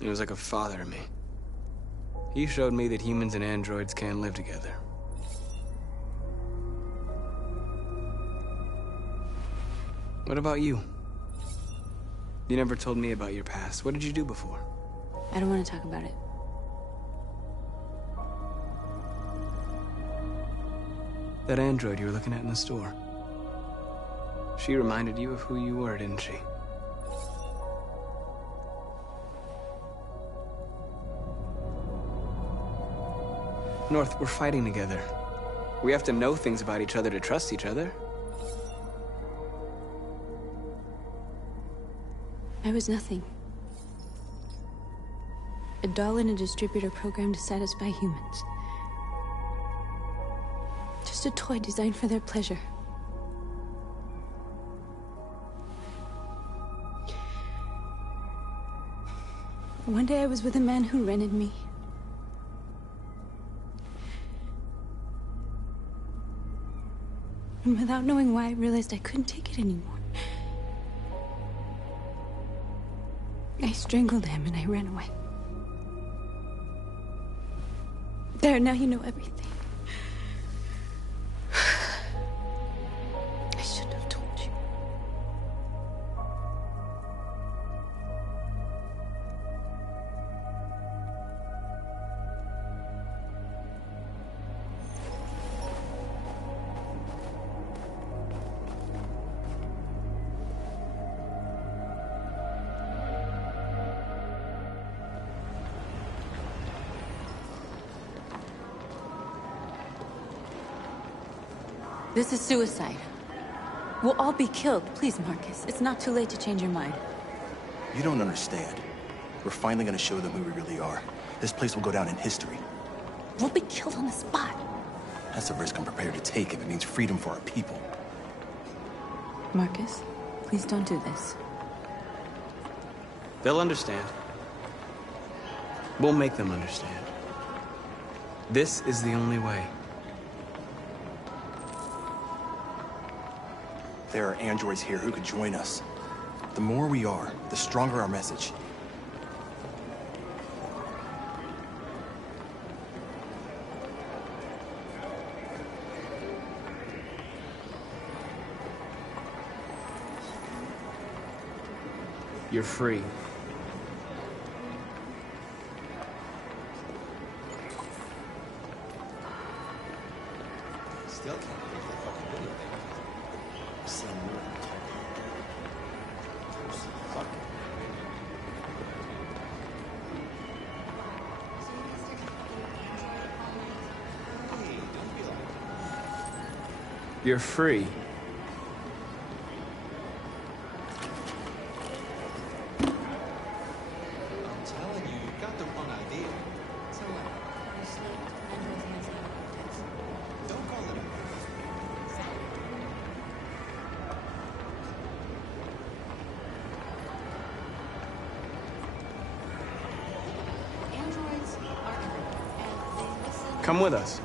He was like a father to me. He showed me that humans and androids can live together. What about you? You never told me about your past. What did you do before? I don't want to talk about it. That android you were looking at in the store. She reminded you of who you were, didn't she? North, we're fighting together. We have to know things about each other to trust each other. I was nothing. A doll in a distributor program to satisfy humans. Just a toy designed for their pleasure. One day I was with a man who rented me. And without knowing why, I realized I couldn't take it anymore. I strangled him and I ran away. There, now you know everything. I shouldn't have told you. This is suicide. We'll all be killed. Please, Marcus. It's not too late to change your mind. You don't understand. We're finally gonna show them who we really are. This place will go down in history. We'll be killed on the spot. That's a risk I'm prepared to take if it means freedom for our people. Marcus, please don't do this. They'll understand. We'll make them understand. This is the only way. There are androids here who could join us. The more we are, the stronger our message. You're free. Still can't believe that fucking video thing. Some fuck. Hey, don't be like You're free. Come with us.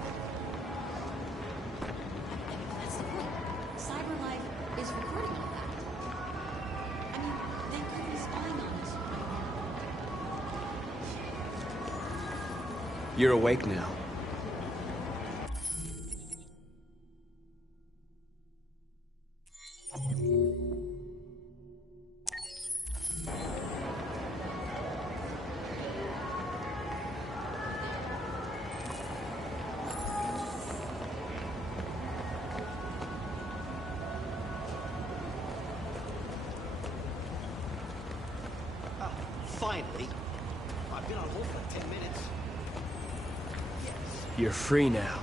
That's the point. CyberLife is recording all that. I mean, they could be spying on us. You're awake now. Finally. I've been on hold for 10 minutes. You're free now.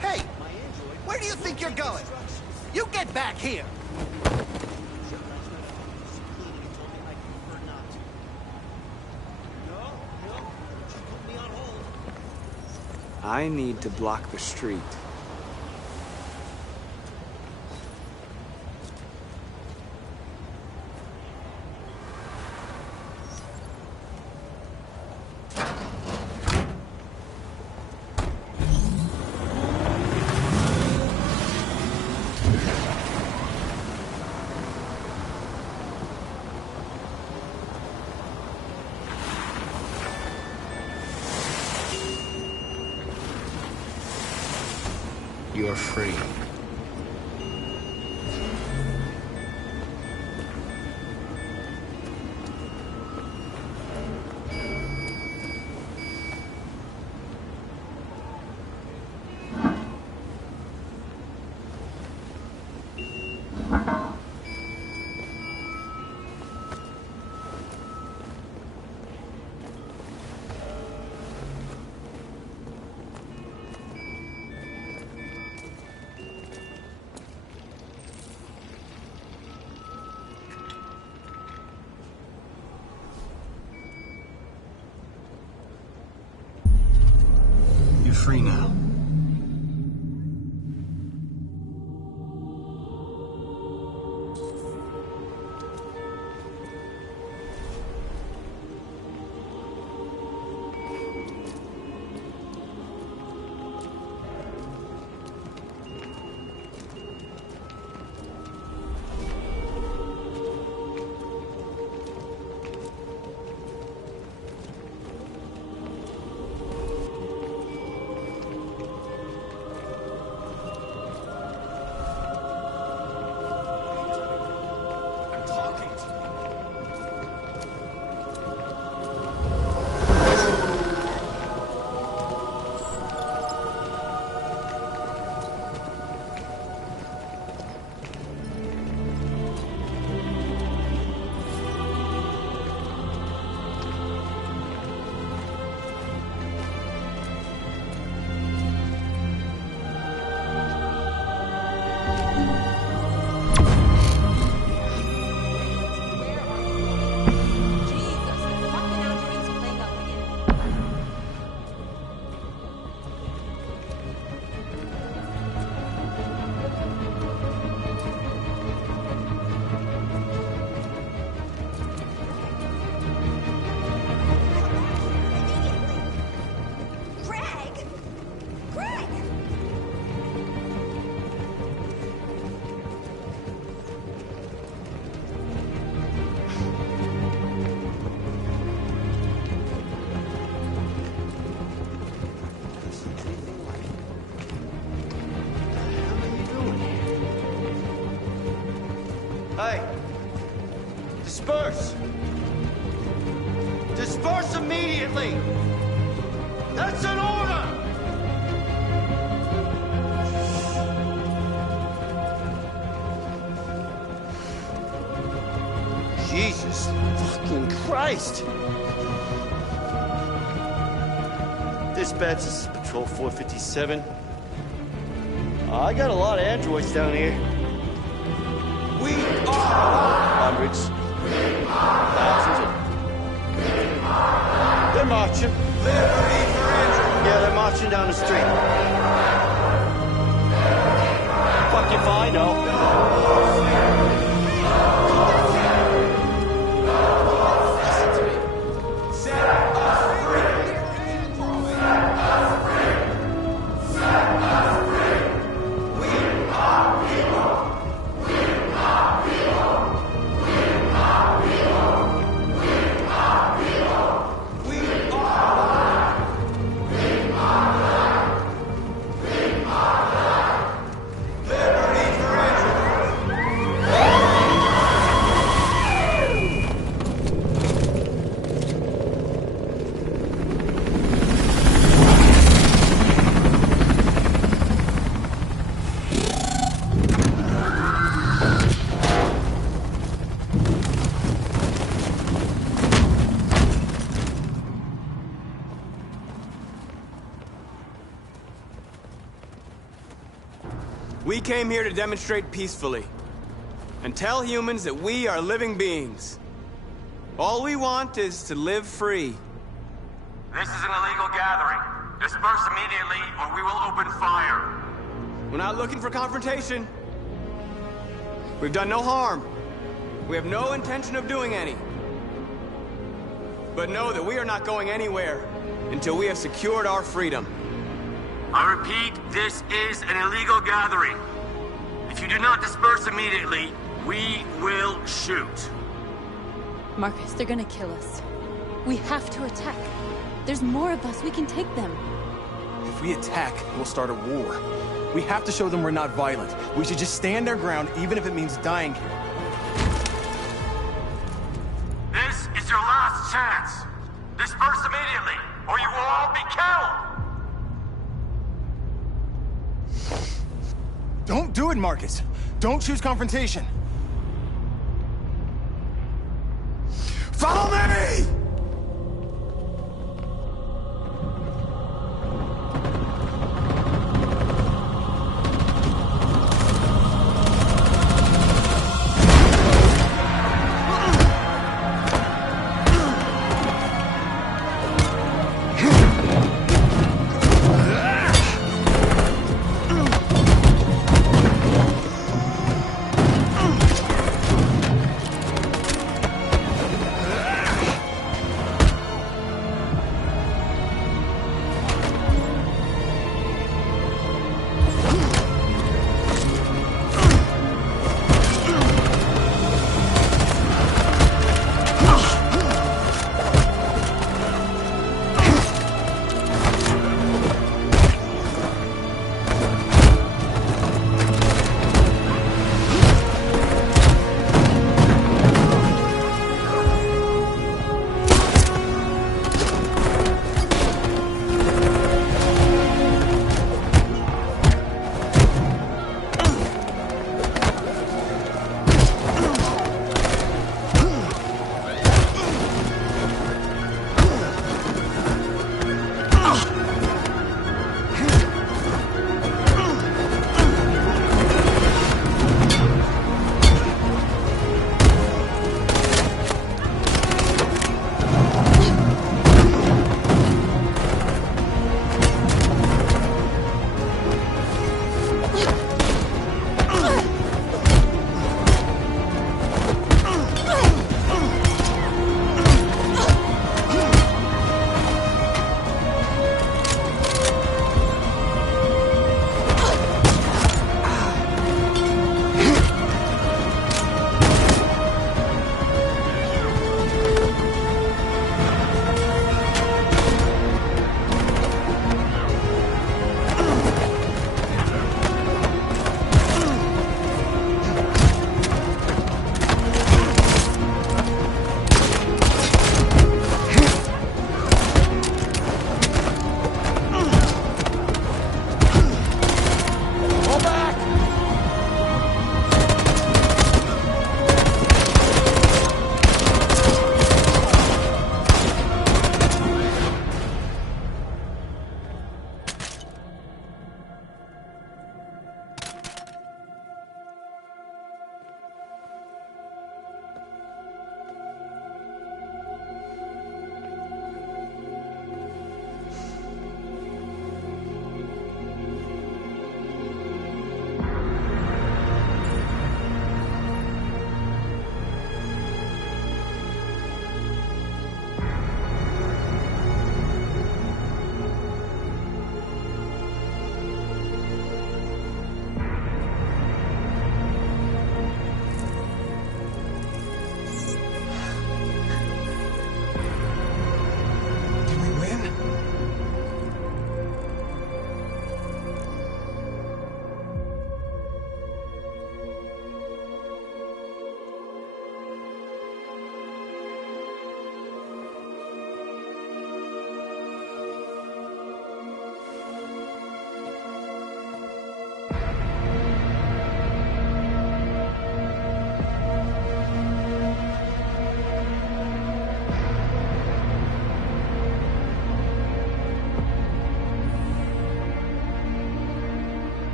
Hey! Where do you think you're going? You get back here! I need to block the street. You're free. You're free now. Hey! Disperse! Disperse immediately! That's an order! Jesus fucking Christ! Dispatch, this is Patrol 457. I got a lot of androids down here. We are hundreds, thousands. They're marching. Yeah, they're marching down the street. Fuck if I know. We came here to demonstrate peacefully and tell humans that we are living beings. All we want is to live free. This is an illegal gathering. Disperse immediately or we will open fire. We're not looking for confrontation. We've done no harm. We have no intention of doing any. But know that we are not going anywhere until we have secured our freedom. I repeat, this is an illegal gathering. If you do not disperse immediately, we will shoot. Marcus, they're gonna kill us. We have to attack. There's more of us. We can take them. If we attack, we'll start a war. We have to show them we're not violent. We should just stand our ground, even if it means dying here. This is your last chance. Disperse immediately, or you will all be killed! Don't do it, Marcus. Don't choose confrontation. Follow me!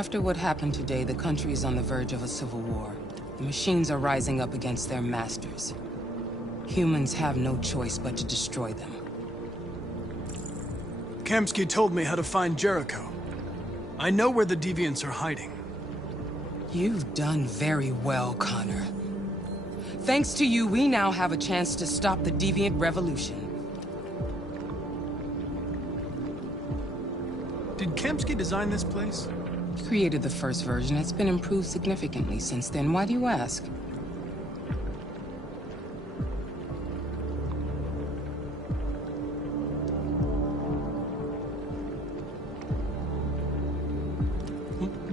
After what happened today, the country is on the verge of a civil war. The machines are rising up against their masters. Humans have no choice but to destroy them. Kamsky told me how to find Jericho. I know where the deviants are hiding. You've done very well, Connor. Thanks to you, we now have a chance to stop the deviant revolution. Did Kamsky design this place? He created the first version. It's been improved significantly since then. Why do you ask?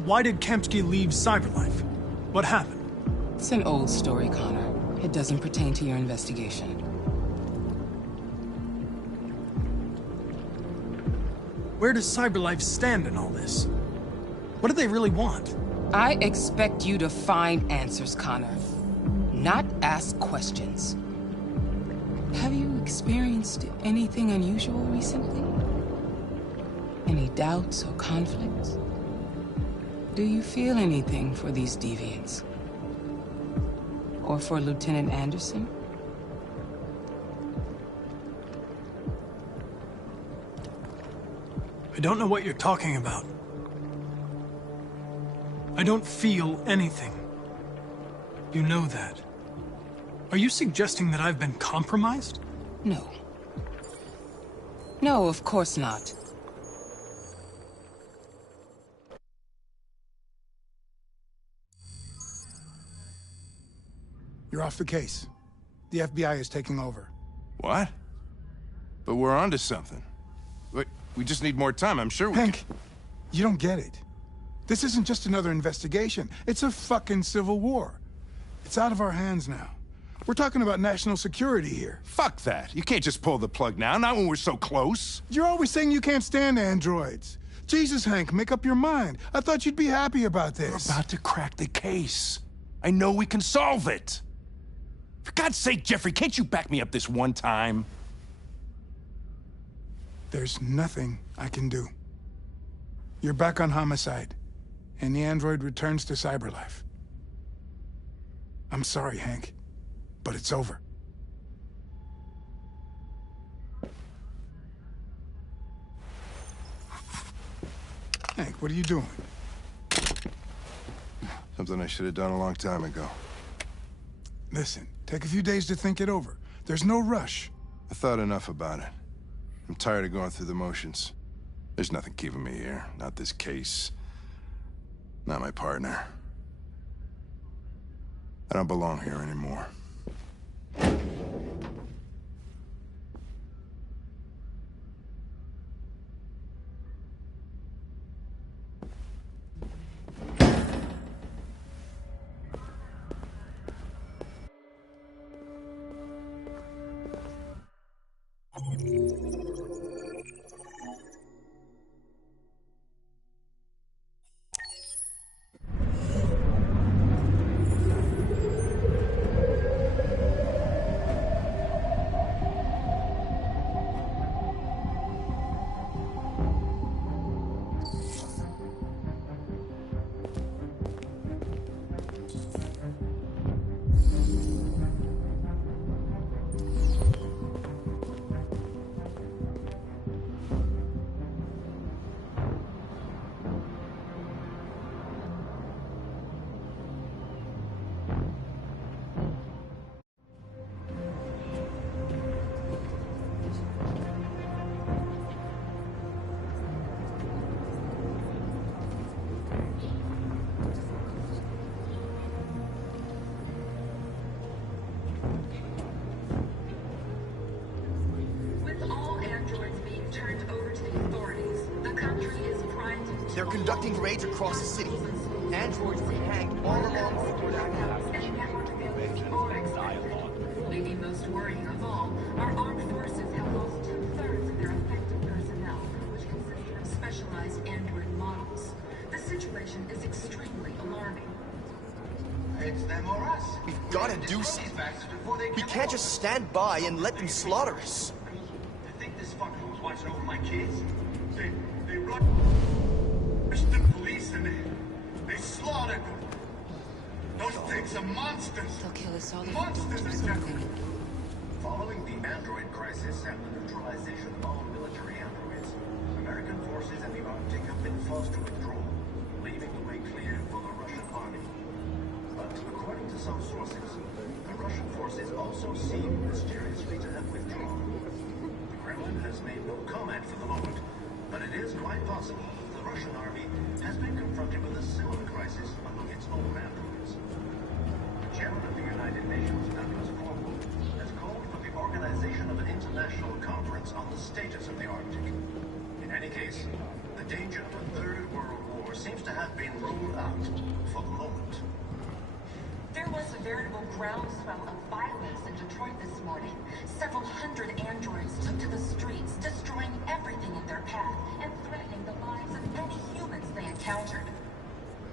Why did Kamsky leave Cyberlife? What happened? It's an old story, Connor. It doesn't pertain to your investigation. Where does Cyberlife stand in all this? What do they really want? I expect you to find answers, Connor. Not ask questions. Have you experienced anything unusual recently? Any doubts or conflicts? Do you feel anything for these deviants? Or for Lieutenant Anderson? I don't know what you're talking about. I don't feel anything. You know that. Are you suggesting that I've been compromised? No. No, of course not. You're off the case. The FBI is taking over. What? But we're onto something. Wait, we just need more time, I'm sure we Hank, you don't get it. This isn't just another investigation. It's a fucking civil war. It's out of our hands now. We're talking about national security here. Fuck that. You can't just pull the plug now, not when we're so close. You're always saying you can't stand androids. Jesus, Hank, make up your mind. I thought you'd be happy about this. We're about to crack the case. I know we can solve it. For God's sake, Jeffrey, can't you back me up this one time? There's nothing I can do. You're back on homicide, and the android returns to Cyberlife. I'm sorry, Hank, but it's over. Hank, what are you doing? Something I should have done a long time ago. Listen, take a few days to think it over. There's no rush. I thought enough about it. I'm tired of going through the motions. There's nothing keeping me here. Not this case. Not my partner. I don't belong here anymore. conducting raids across the city. Androids were hanged all along. Maybe most worrying of all, our armed forces have lost 2/3 of their effective personnel, which consist of specialized android models. The situation is extremely alarming. It's them or us. We've got to do something. We can't just stand by and let them slaughter us. I think this fucker was watching over my kids. They rushed the police and they slaughtered them. Those things are monsters. They'll kill us all. Monsters, exactly. Following the android crisis and the neutralization of all military androids, American forces in the Arctic have been forced to withdraw, leaving the way clear for the Russian army. But according to some sources, the Russian forces also seem mysteriously to have withdrawn. The Kremlin has made no comment for the moment, but it is quite possible the Russian army has been confronted with a similar crisis among its own androids. The chairman of the United Nations, Douglas Cornwall, has called for the organization of an international conference on the status of the Arctic. In any case, the danger of a third world war seems to have been ruled out for the moment. There was a veritable groundswell of violence in Detroit this morning. Several hundred androids took to the streets, destroying everything in their path and threatening the lives of any humans they encountered.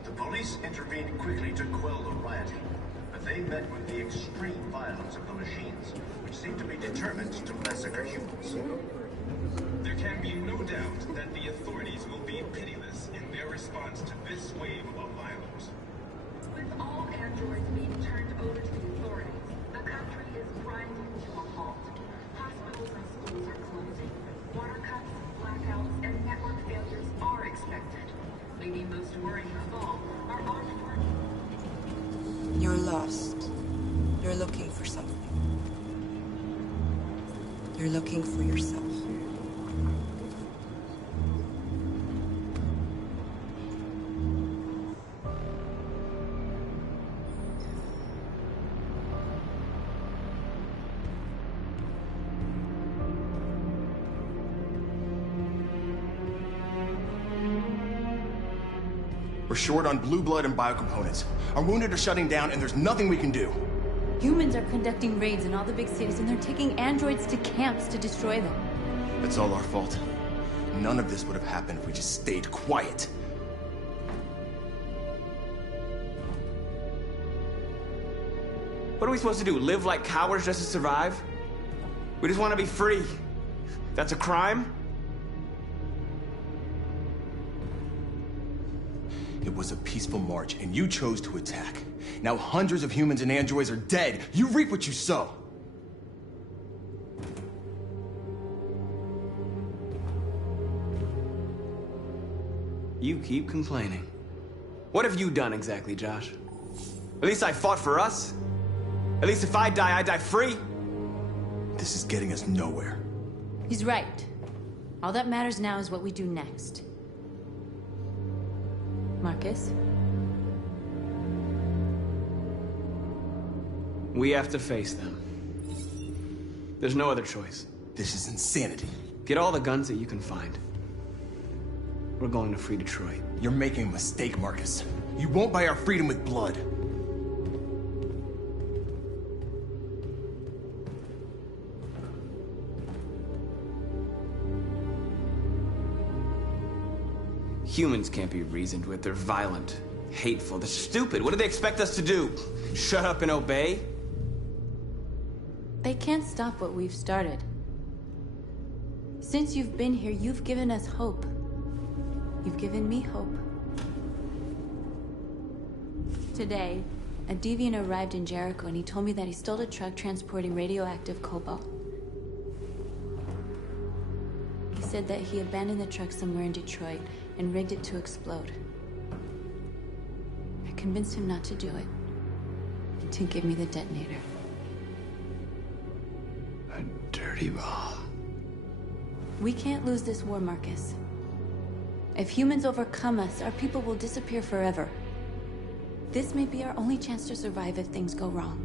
The police intervened quickly to quell the rioting, but they met with the extreme violence of the machines, which seem to be determined to massacre humans. There can be no doubt that the authorities will be pitiless in their response to this wave of violence. With all androids being turned over to the authorities, the country is grinding to a halt. Hospitals and schools are closing. Water cuts, blackouts, and network failures are expected. Maybe most worrying of all, our armed forces. You're lost. You're looking for something. You're looking for yourself. We're short on blue blood and biocomponents. Our wounded are shutting down, and there's nothing we can do. Humans are conducting raids in all the big cities, and they're taking androids to camps to destroy them. It's all our fault. None of this would have happened if we just stayed quiet. What are we supposed to do? Live like cowards just to survive? We just want to be free. That's a crime? It was a peaceful march, and you chose to attack. Now hundreds of humans and androids are dead. You reap what you sow. You keep complaining. What have you done exactly, Josh? At least I fought for us. At least if I die free. This is getting us nowhere. He's right. All that matters now is what we do next. Marcus? We have to face them. There's no other choice. This is insanity. Get all the guns that you can find. We're going to free Detroit. You're making a mistake, Marcus. You won't buy our freedom with blood. Humans can't be reasoned with. They're violent, hateful, they're stupid. What do they expect us to do? Shut up and obey? They can't stop what we've started. Since you've been here, you've given us hope. You've given me hope. Today, a deviant arrived in Jericho and he told me that he stole a truck transporting radioactive cobalt. He said that he abandoned the truck somewhere in Detroit and rigged it to explode. I convinced him not to do it, and to give me the detonator. A dirty bomb. We can't lose this war, Marcus. If humans overcome us, our people will disappear forever. This may be our only chance to survive if things go wrong.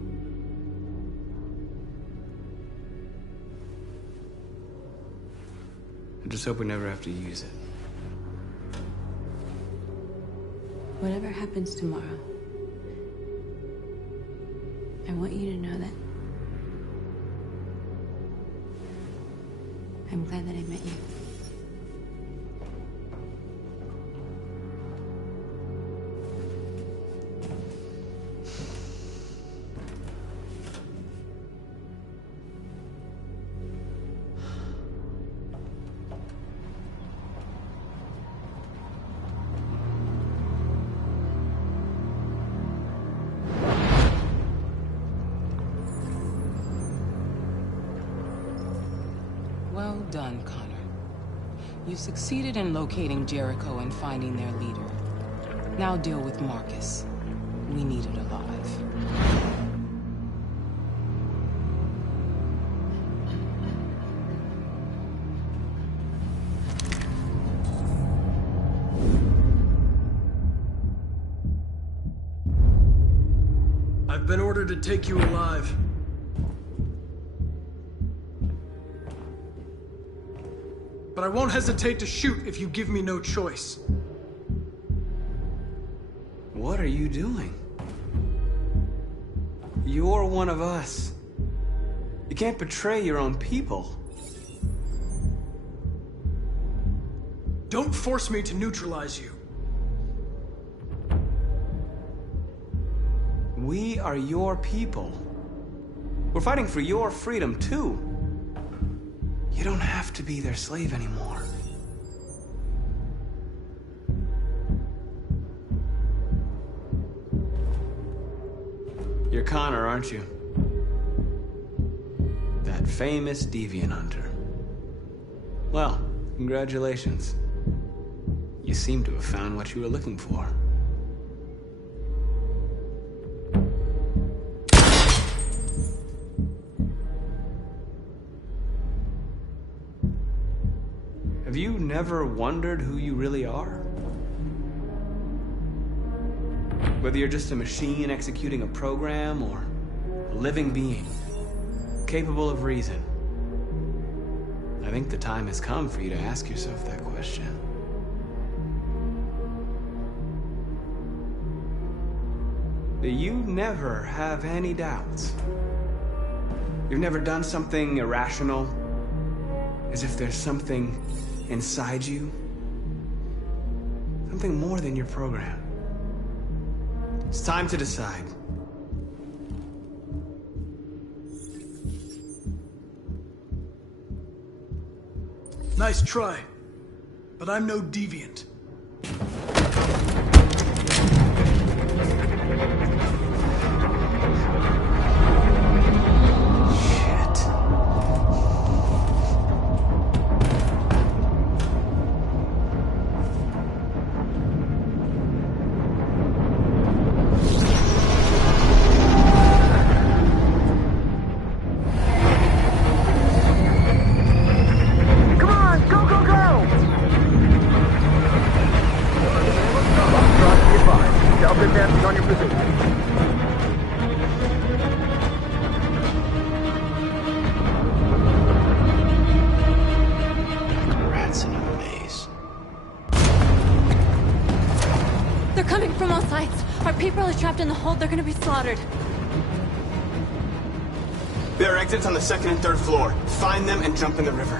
I just hope we never have to use it. Whatever happens tomorrow, I want you to know that I'm glad that I met you. Well done, Connor. You succeeded in locating Jericho and finding their leader. Now deal with Marcus. We need it alive. I've been ordered to take you alive. But I won't hesitate to shoot if you give me no choice. What are you doing? You're one of us. You can't betray your own people. Don't force me to neutralize you. We are your people. We're fighting for your freedom, too. You don't have to be their slave anymore. You're Connor, aren't you? That famous deviant hunter. Well, congratulations. You seem to have found what you were looking for. Have you never wondered who you really are? Whether you're just a machine executing a program or a living being, capable of reason. I think the time has come for you to ask yourself that question. Do you never have any doubts? You've never done something irrational? As if there's something inside you? Something more than your program. It's time to decide. Nice try, but I'm no deviant. Rats in a maze. They're coming from all sides. Our people are trapped in the hold. They're gonna be slaughtered. There are exits on the second and third floor. Find them and jump in the river.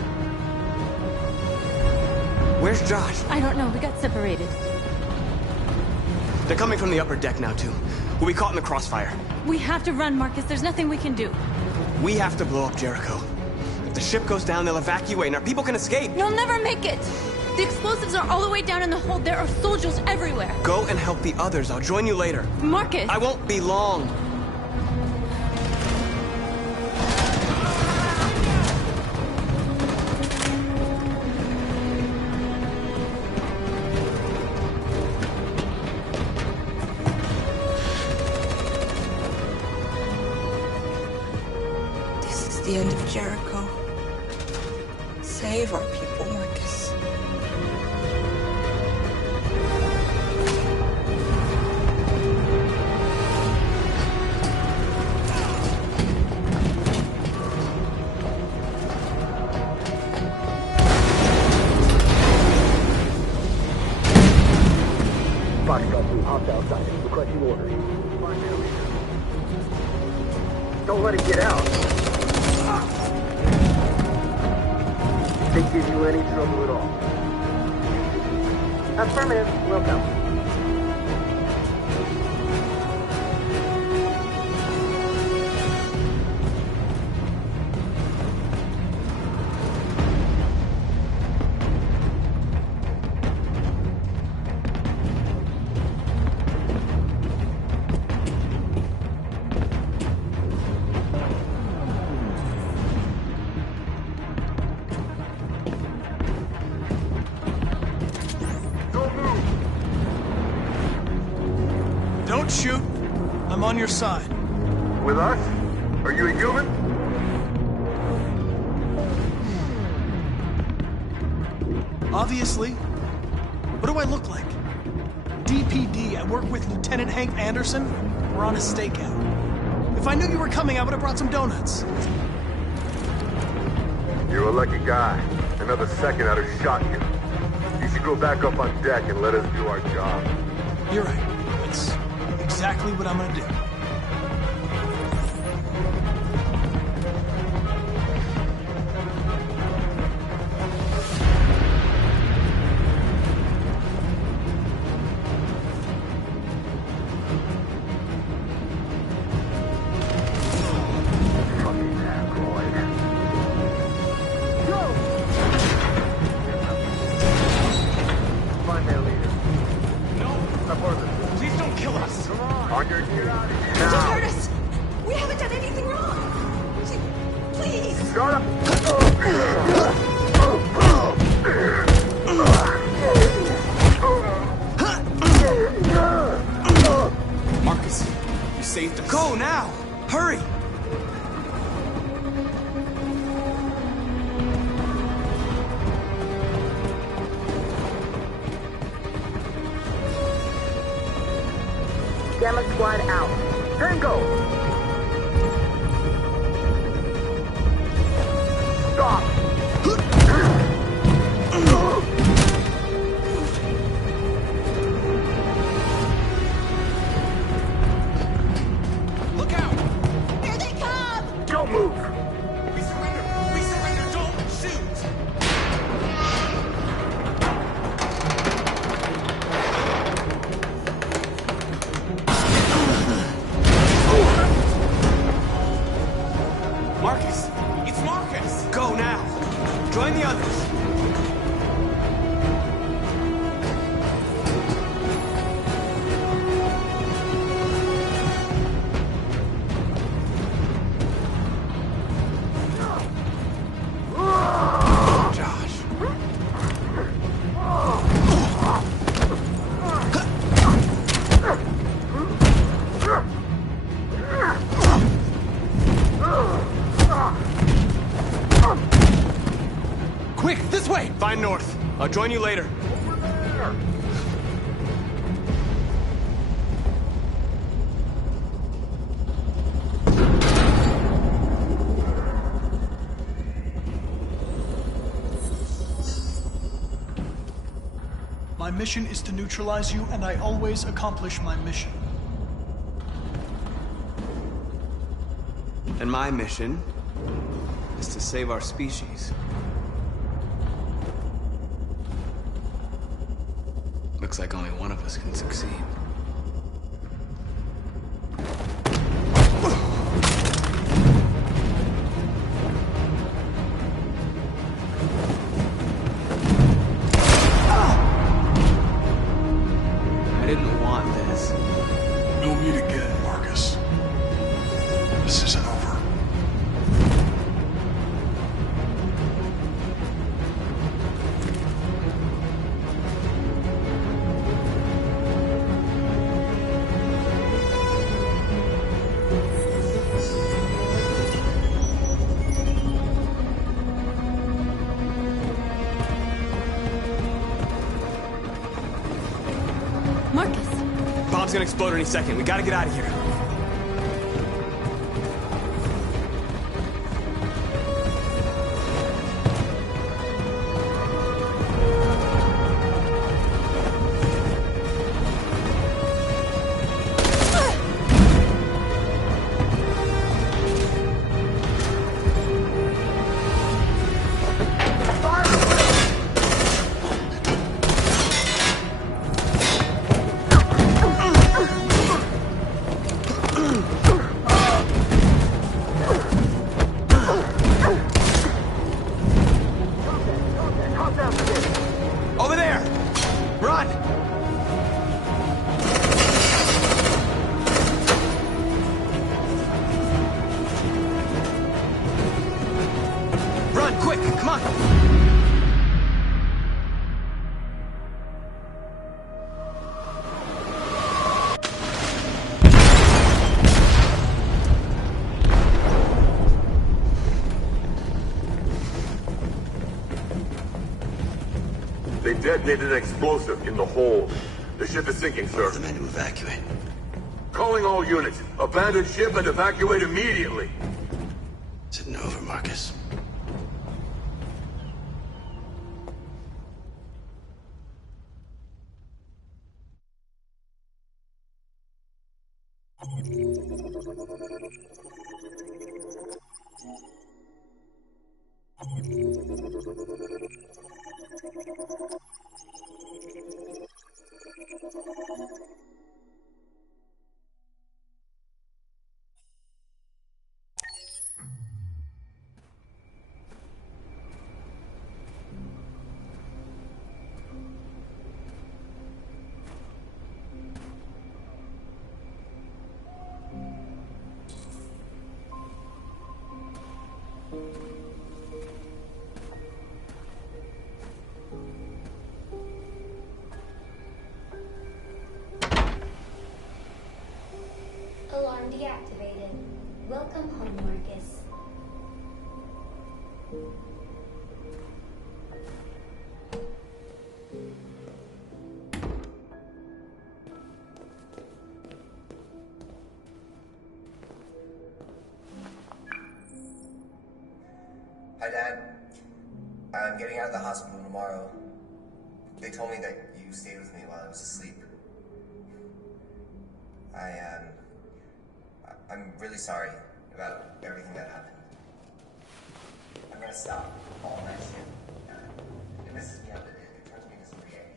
Where's Josh? I don't know. We got separated. They're coming from the upper deck now, too. We'll be caught in the crossfire. We have to run, Marcus. There's nothing we can do. We have to blow up Jericho. If the ship goes down, they'll evacuate and our people can escape. You'll never make it! The explosives are all the way down in the hold. There are soldiers everywhere. Go and help the others. I'll join you later. Marcus! I won't be long. This is the end of Jericho. Save our people, Marcus. Hostile sighting. Requesting orders. Don't let it get out. They give you any trouble at all. Affirmative. Welcome. Don't shoot. I'm on your side. With us? Are you a human? Obviously. What do I look like? DPD, I work with Lieutenant Hank Anderson. We're on a stakeout. If I knew you were coming, I would have brought some donuts. You're a lucky guy. Another second I'd have shot you. You should go back up on deck and let us do our job. You're right. That's exactly what I'm gonna do. Go now! Hurry! Gamma squad out. Tango! Stop! Look out! Here they come! Don't move! We surrender! We surrender! Don't shoot! Marcus! It's Marcus! Go now! Join the others! Quick, this way! Find north. I'll join you later. My mission is to neutralize you, and I always accomplish my mission. And my mission is to save our species. Looks like only one of us can succeed. I didn't want this. We'll meet again, Marcus. This isn't over. Marcus! Bomb's gonna explode any second. We gotta get out of here. quick, come on. They detonated an explosive in the hold. The ship is sinking, sir. The men to evacuate. Calling all units. Abandon ship and evacuate immediately. Is it over, Marcus? Alarm deactivated. Welcome home, Marcus. Hi, Dad. I'm getting out of the hospital tomorrow. They told me that you stayed with me while I was asleep. I'm really sorry about everything that happened. I'm gonna stop all that shit. It messes me up. It turns me into somebody I hate.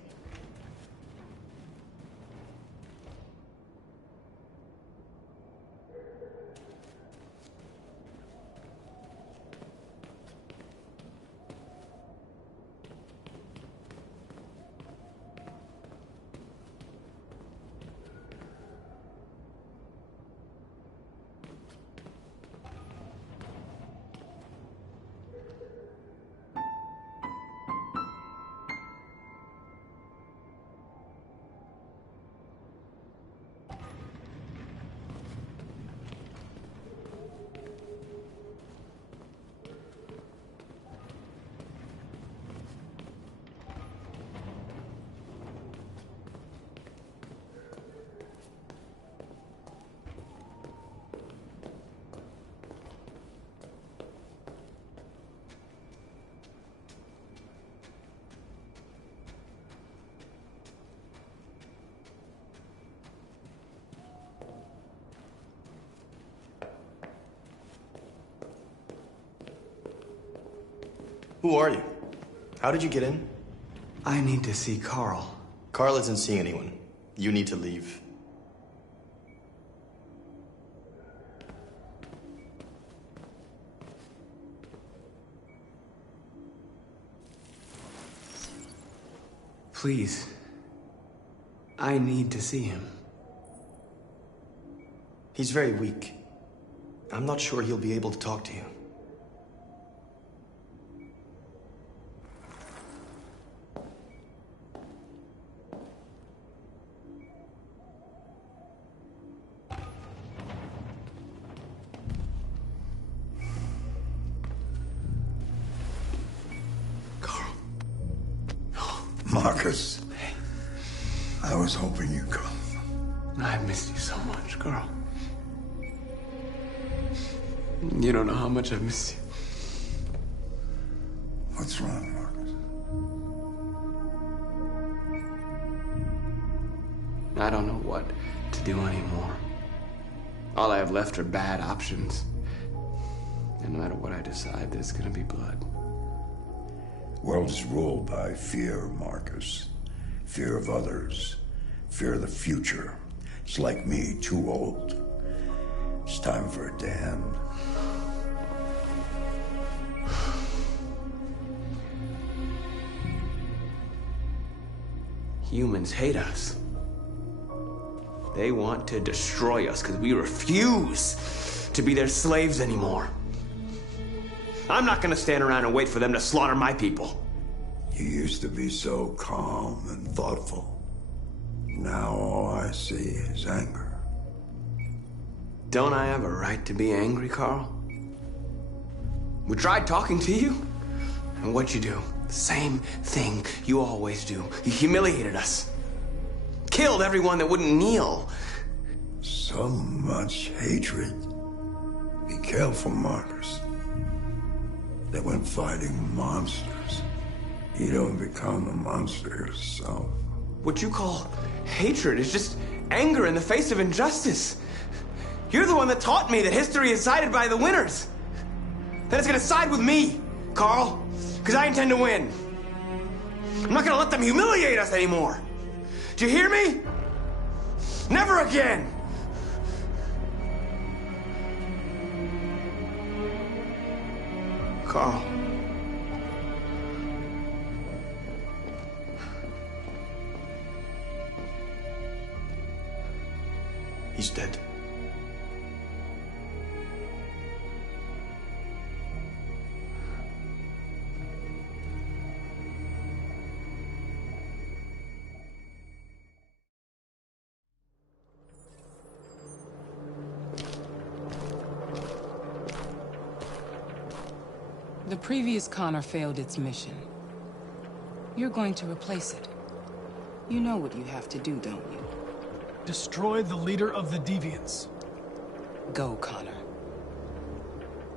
Who are you? How did you get in? I need to see Carl. Carl isn't seeing anyone. You need to leave. Please. I need to see him. He's very weak. I'm not sure he'll be able to talk to you. Marcus, I was hoping you'd come. I've missed you so much, Carl. You don't know how much I've missed you. What's wrong, Marcus? I don't know what to do anymore. All I have left are bad options. And no matter what I decide, there's gonna be blood. World is ruled by fear, Marcus. Fear of others. Fear of the future. It's like me, too old. It's time for a damned. Humans hate us. They want to destroy us because we refuse to be their slaves anymore. I'm not gonna stand around and wait for them to slaughter my people. You used to be so calm and thoughtful. Now all I see is anger. Don't I have a right to be angry, Carl? We tried talking to you, and what'd you do? The same thing you always do. You humiliated us. Killed everyone that wouldn't kneel. So much hatred. Be careful, Marcus. That when fighting monsters, you don't become a monster yourself. What you call hatred is just anger in the face of injustice. You're the one that taught me that history is sided by the winners. That it's gonna side with me, Carl, because I intend to win. I'm not gonna let them humiliate us anymore. Do you hear me? Never again! Carl. He's dead. The previous Connor failed its mission. You're going to replace it. You know what you have to do, don't you? Destroy the leader of the Deviants. Go, Connor.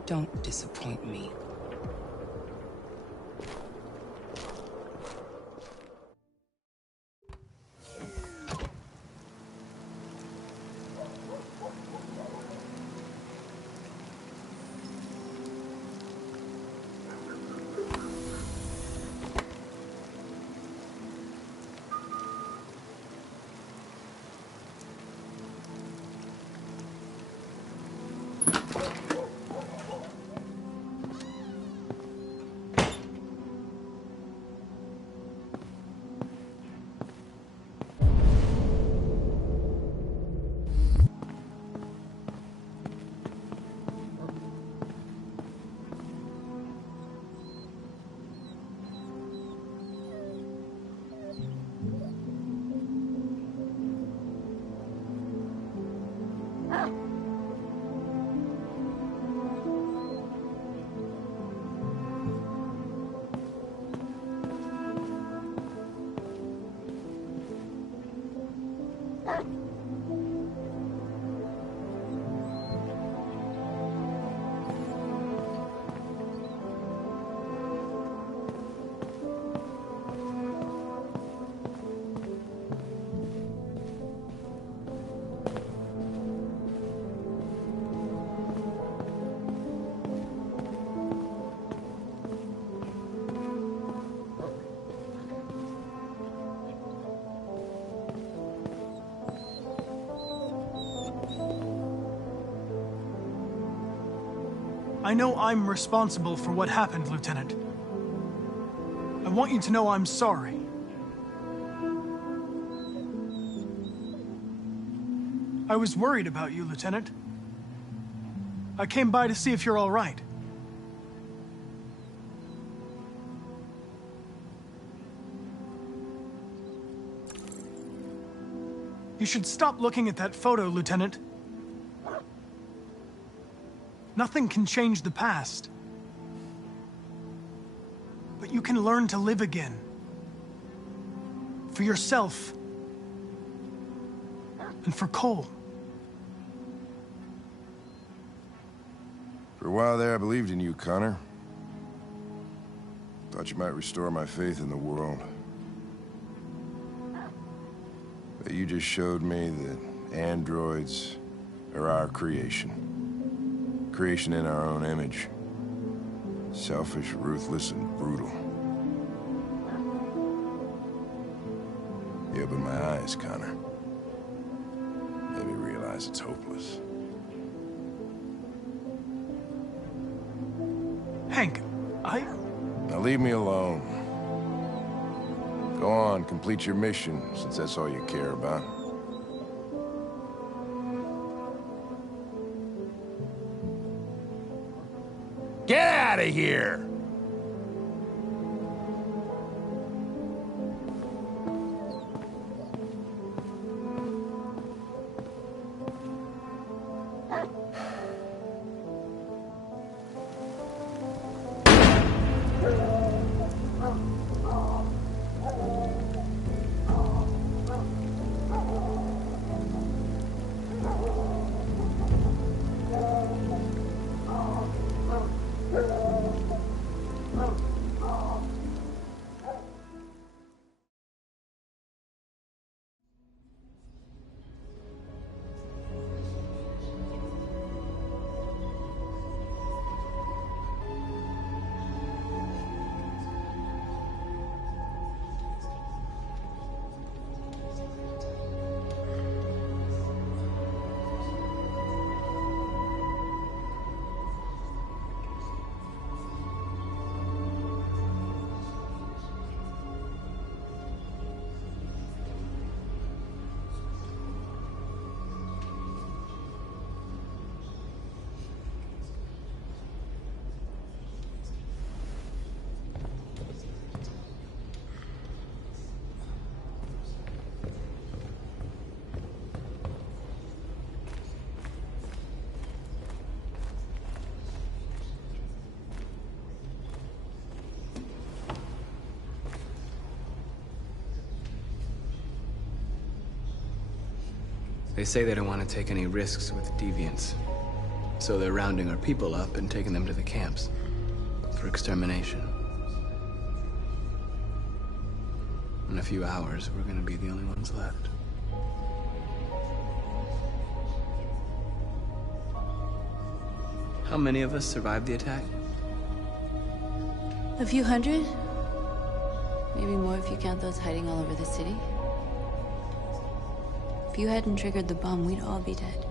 Don't disappoint me. I know I'm responsible for what happened, Lieutenant. I want you to know I'm sorry. I was worried about you, Lieutenant. I came by to see if you're all right. You should stop looking at that photo, Lieutenant. Nothing can change the past. But you can learn to live again. For yourself. And for Cole. For a while there, I believed in you, Connor. Thought you might restore my faith in the world. But you just showed me that androids are our creation. Creation in our own image. Selfish, ruthless, and brutal. You opened my eyes, Connor. Made me realize it's hopeless. Hank, Now leave me alone. Go on, complete your mission, since that's all you care about. Get out out of here! They say they don't want to take any risks with deviants. So they're rounding our people up and taking them to the camps for extermination. In a few hours, we're gonna be the only ones left. How many of us survived the attack? A few hundred? Maybe more if you count those hiding all over the city. If you hadn't triggered the bomb, we'd all be dead.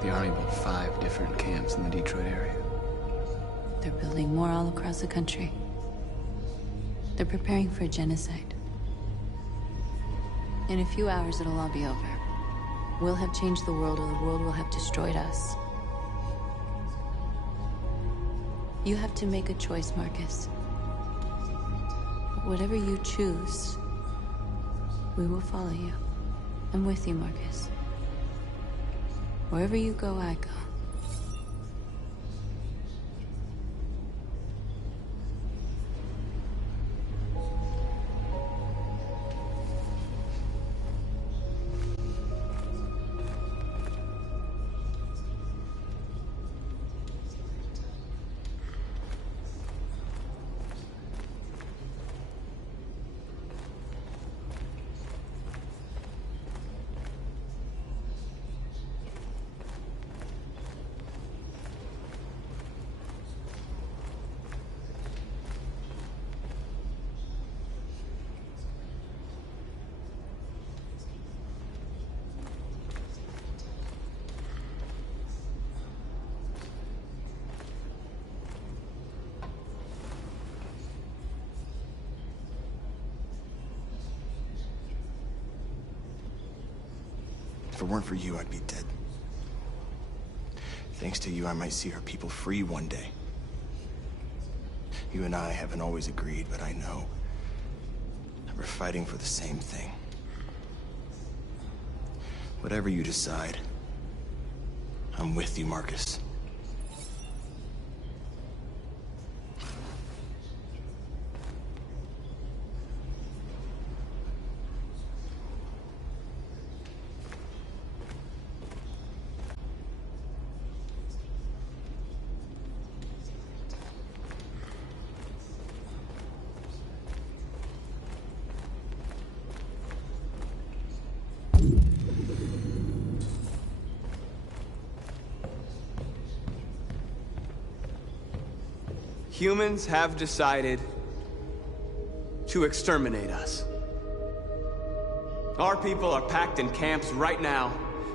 The Army built 5 different camps in the Detroit area. They're building more all across the country. They're preparing for a genocide. In a few hours, it'll all be over. We'll have changed the world, or the world will have destroyed us. You have to make a choice, Marcus. Whatever you choose, we will follow you. I'm with you, Marcus. Wherever you go, I go. If it weren't for you, I'd be dead. Thanks to you, I might see our people free one day. You and I haven't always agreed, but I know that we're fighting for the same thing. Whatever you decide, I'm with you, Marcus. Humans have decided to exterminate us. Our people are packed in camps right now,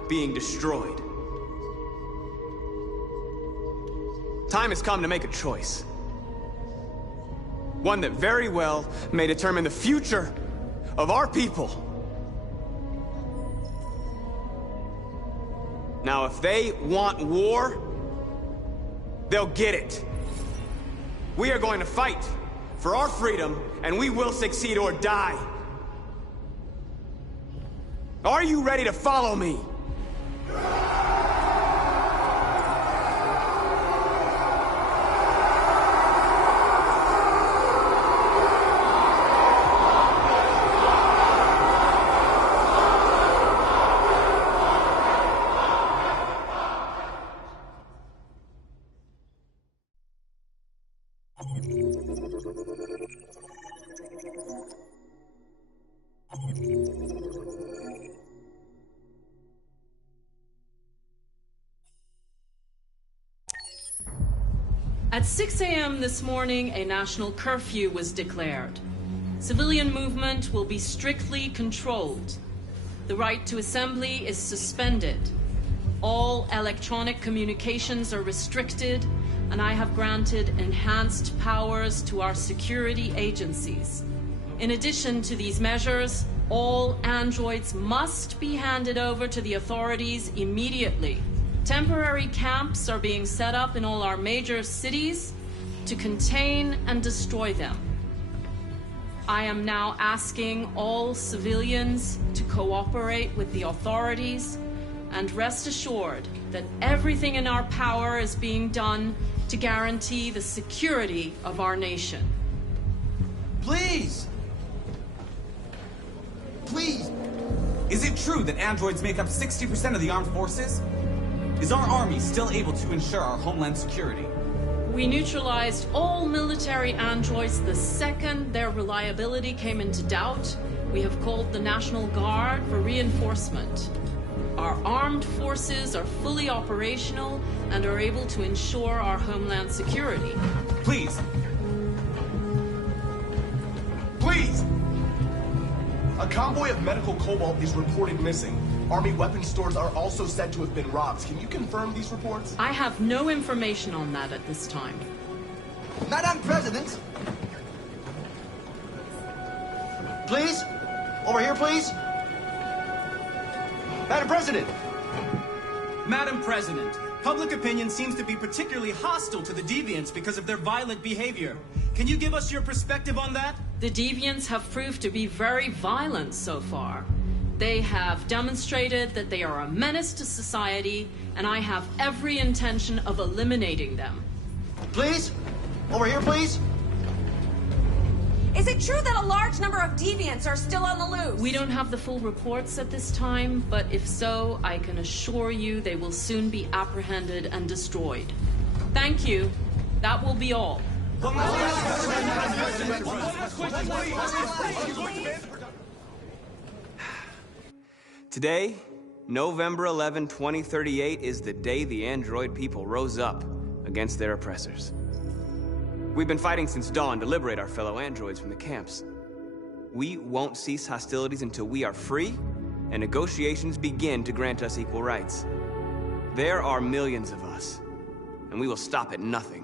being destroyed. Time has come to make a choice. One that very well may determine the future of our people. Now, if they want war, they'll get it. We are going to fight for our freedom, and we will succeed or die. Are you ready to follow me? At 6 a.m. this morning, a national curfew was declared. Civilian movement will be strictly controlled. The right to assembly is suspended. All electronic communications are restricted, and I have granted enhanced powers to our security agencies. In addition to these measures, all androids must be handed over to the authorities immediately. Temporary camps are being set up in all our major cities to contain and destroy them. I am now asking all civilians to cooperate with the authorities and rest assured that everything in our power is being done to guarantee the security of our nation. Please! Please! Is it true that androids make up 60% of the armed forces? Is our army still able to ensure our homeland security? We neutralized all military androids the second their reliability came into doubt. We have called the National Guard for reinforcement. Our armed forces are fully operational and are able to ensure our homeland security. Please! Please! A convoy of medical cobalt is reported missing. Army weapons stores are also said to have been robbed. Can you confirm these reports? I have no information on that at this time. Madam President! Please? Over here, please? Madam President! Madam President, public opinion seems to be particularly hostile to the Deviants because of their violent behavior. Can you give us your perspective on that? The Deviants have proved to be very violent so far. They have demonstrated that they are a menace to society, and I have every intention of eliminating them. Please? Over here, please? Is it true that a large number of deviants are still on the loose? We don't have the full reports at this time, but if so, I can assure you they will soon be apprehended and destroyed. Thank you. That will be all. Today, November 11, 2038, is the day the android people rose up against their oppressors. We've been fighting since dawn to liberate our fellow androids from the camps. We won't cease hostilities until we are free and negotiations begin to grant us equal rights. There are millions of us, and we will stop at nothing.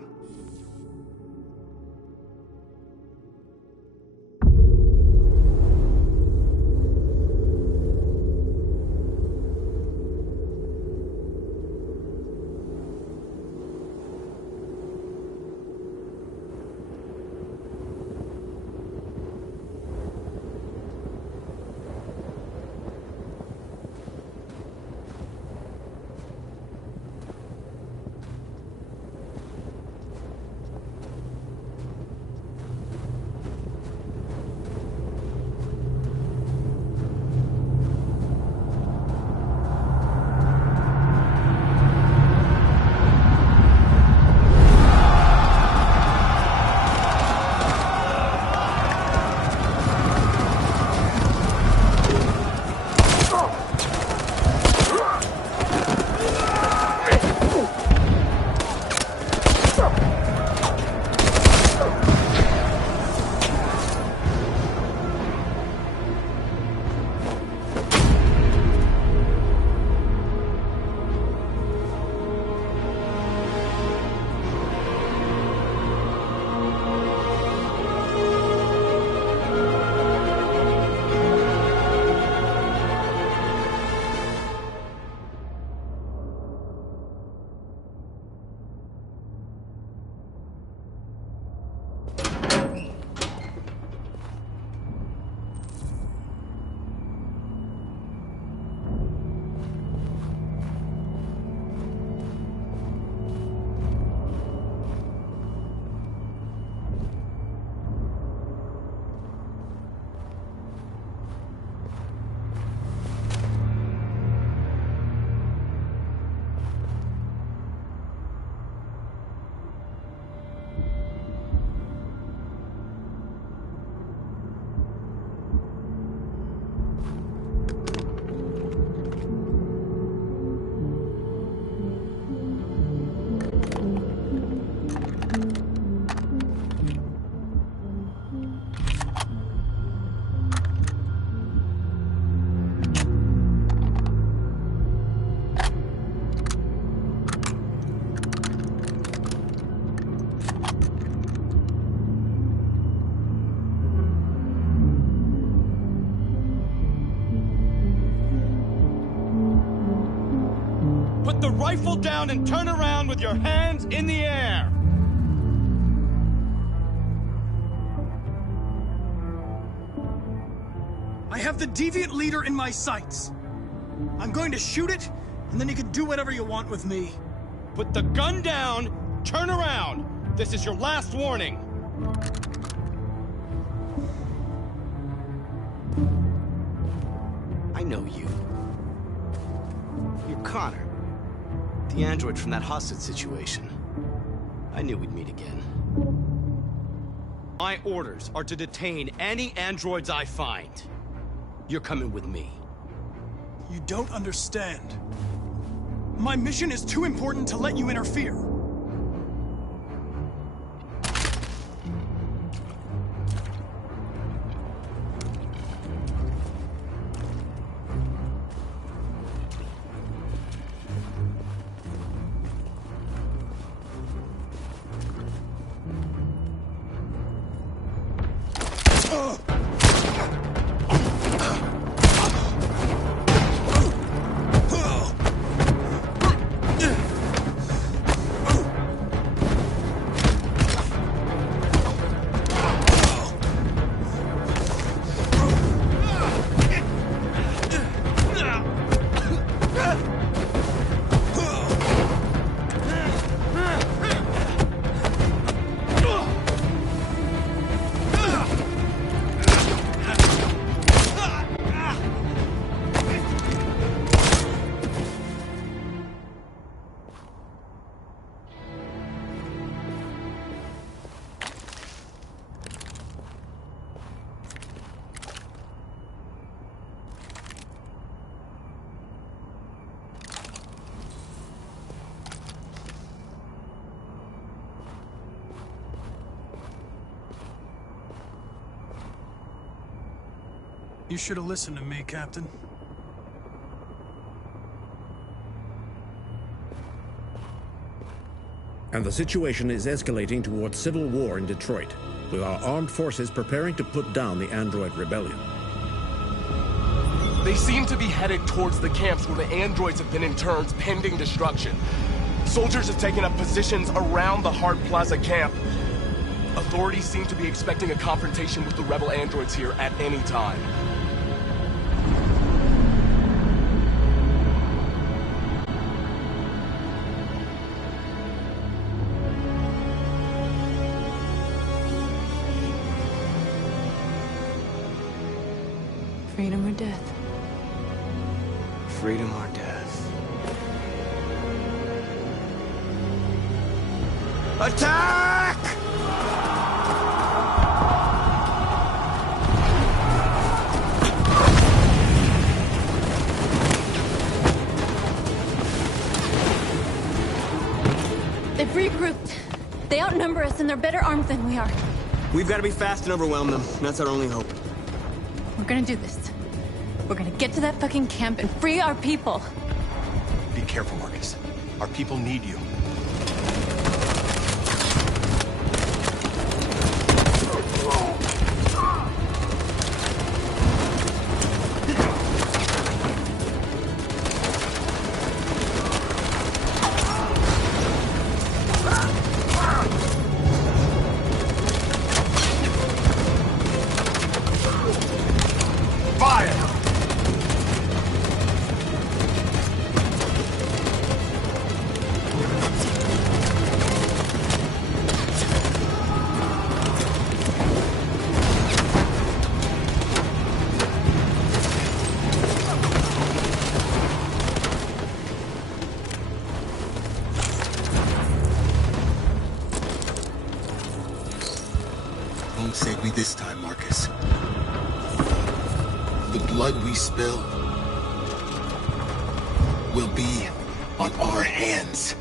rifle down and turn around with your hands in the air! I have the deviant leader in my sights. I'm going to shoot it, and then you can do whatever you want with me. Put the gun down, turn around. This is your last warning. I know you. You're Connor. The android from that hostage situation. I knew we'd meet again. My orders are to detain any androids I find. You're coming with me. You don't understand. My mission is too important to let you interfere. You should have listened to me, Captain. And the situation is escalating towards civil war in Detroit, with our armed forces preparing to put down the android rebellion. They seem to be headed towards the camps where the androids have been interned pending destruction. Soldiers have taken up positions around the Hart Plaza camp. Authorities seem to be expecting a confrontation with the rebel androids here at any time. Freedom or death? Freedom or death? Attack! They've regrouped. They outnumber us and they're better armed than we are. We've got to be fast and overwhelm them. That's our only hope. We're gonna do this. We're gonna get to that fucking camp and free our people. Be careful, Marcus. Our people need you. Won't save me this time, Marcus. The blood we spill will be on our hands.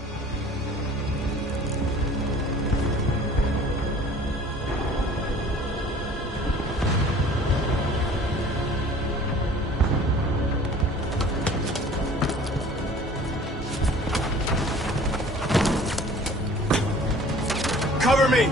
Cover me!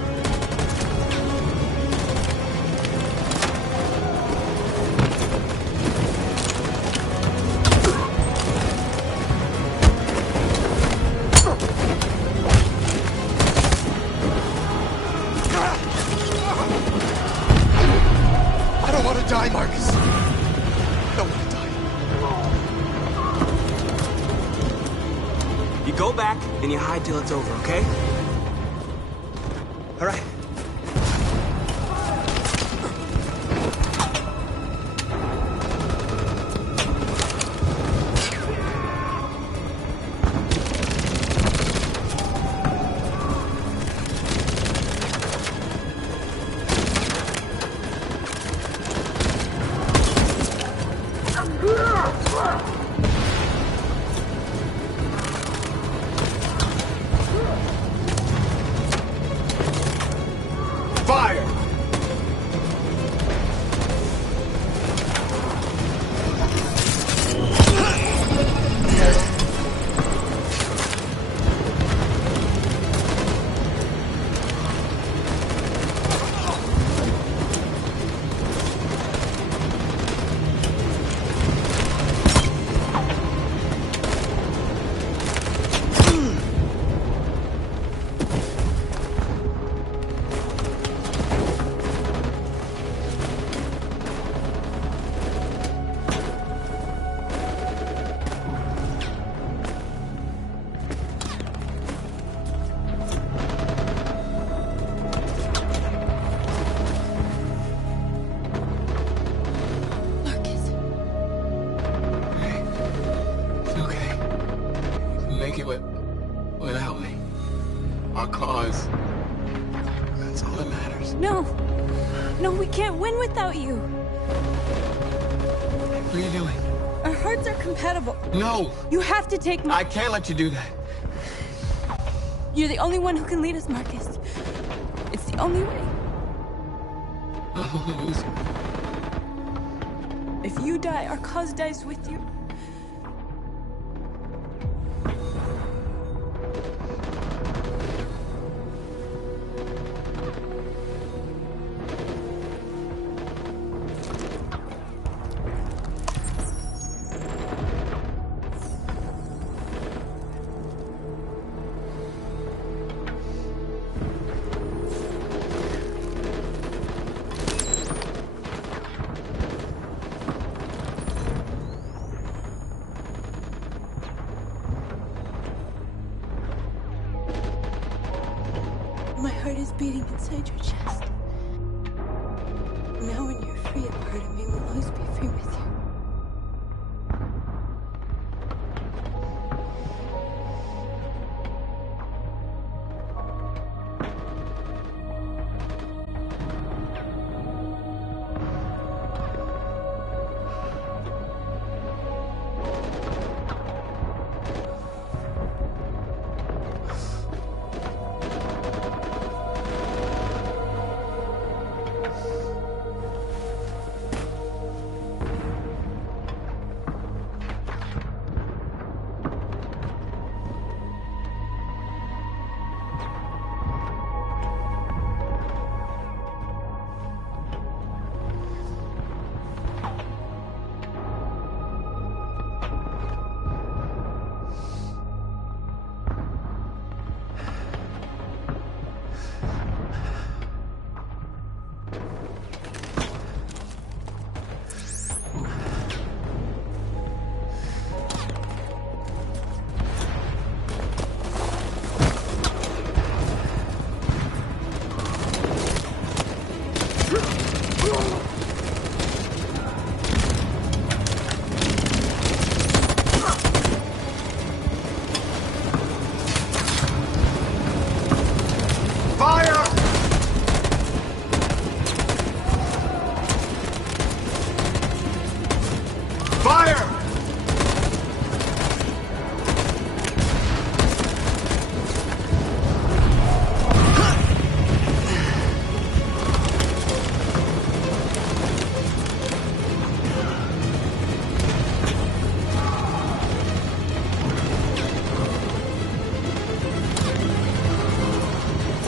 and you hide till it's over, okay? All right. Without me. Our cause. That's all that matters. No. No, we can't win without you. What are you doing? Our hearts are compatible. No! You have to take my... I can't let you do that. You're the only one who can lead us, Marcus. It's the only way. I'll lose. If you die, our cause dies with you. My heart is beating inside your chest. Now when you're free, a part of me will always be free with you.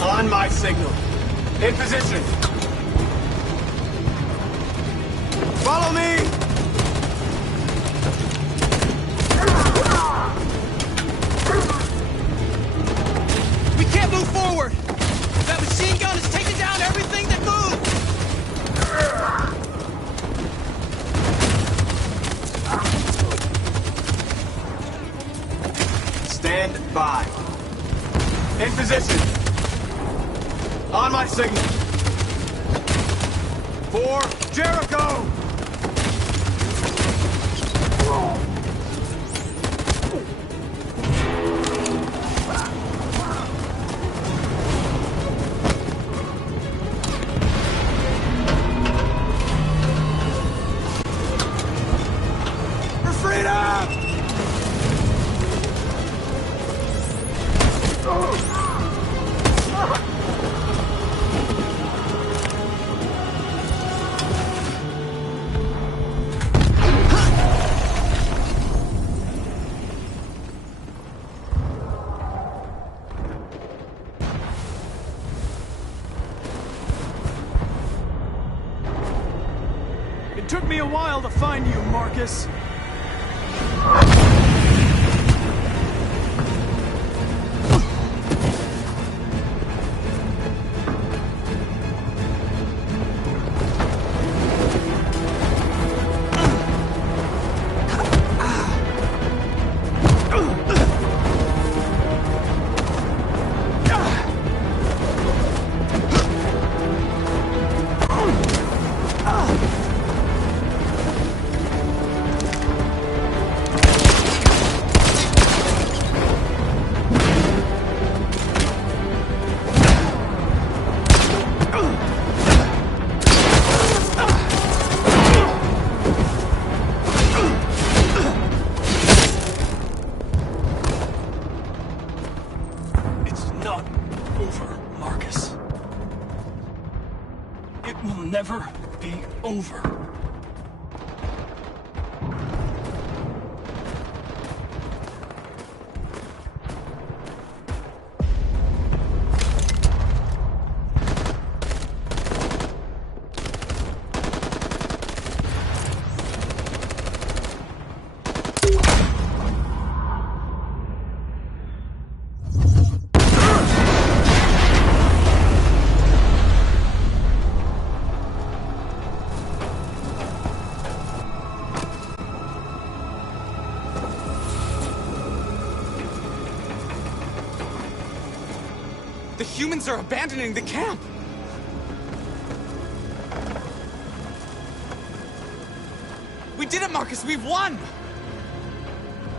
On my signal. In position. Follow me! We can't move forward! That machine gun is taking down everything that moves! Stand by. In position. On my signal. For Jericho! For freedom! It took me a while to find you, Marcus. Never be over. The humans are abandoning the camp! We did it, Marcus! We've won!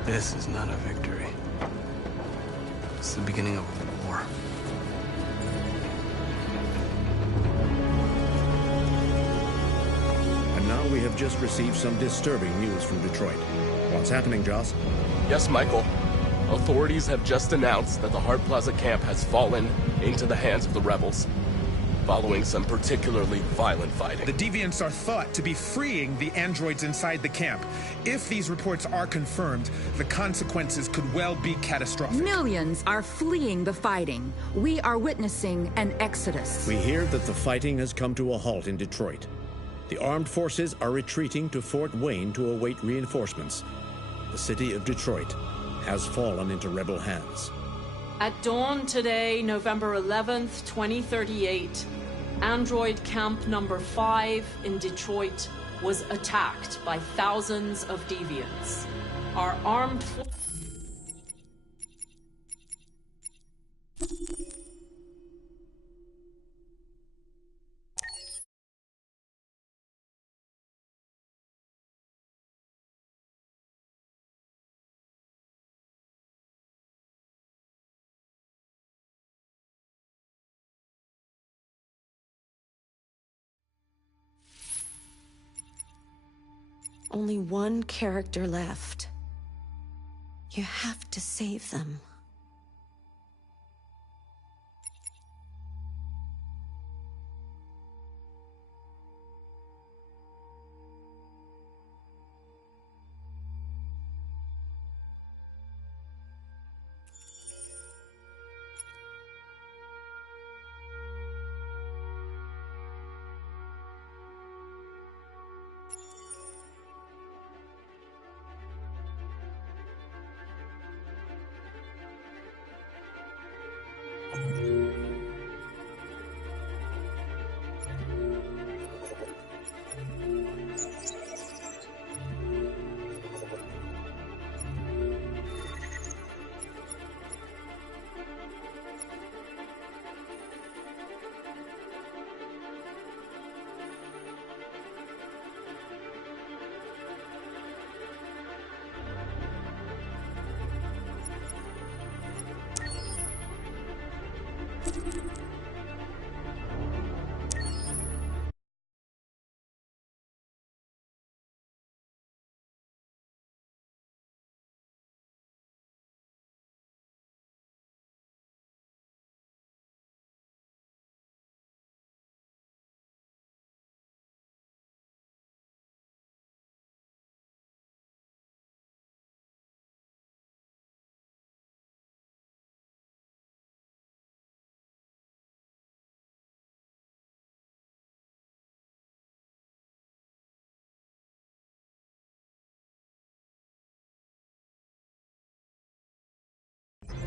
This is not a victory. It's the beginning of a war. And now we have just received some disturbing news from Detroit. What's happening, Joss? Yes, Michael. Authorities have just announced that the Hart Plaza camp has fallen into the hands of the rebels, following some particularly violent fighting. The Deviants are thought to be freeing the androids inside the camp. If these reports are confirmed, the consequences could well be catastrophic. Millions are fleeing the fighting. We are witnessing an exodus. We hear that the fighting has come to a halt in Detroit. The armed forces are retreating to Fort Wayne to await reinforcements. The city of Detroit has fallen into rebel hands. At dawn today, November 11th, 2038, Android Camp Number 5 in Detroit was attacked by thousands of deviants. Our armed forces... Only one character left. You have to save them.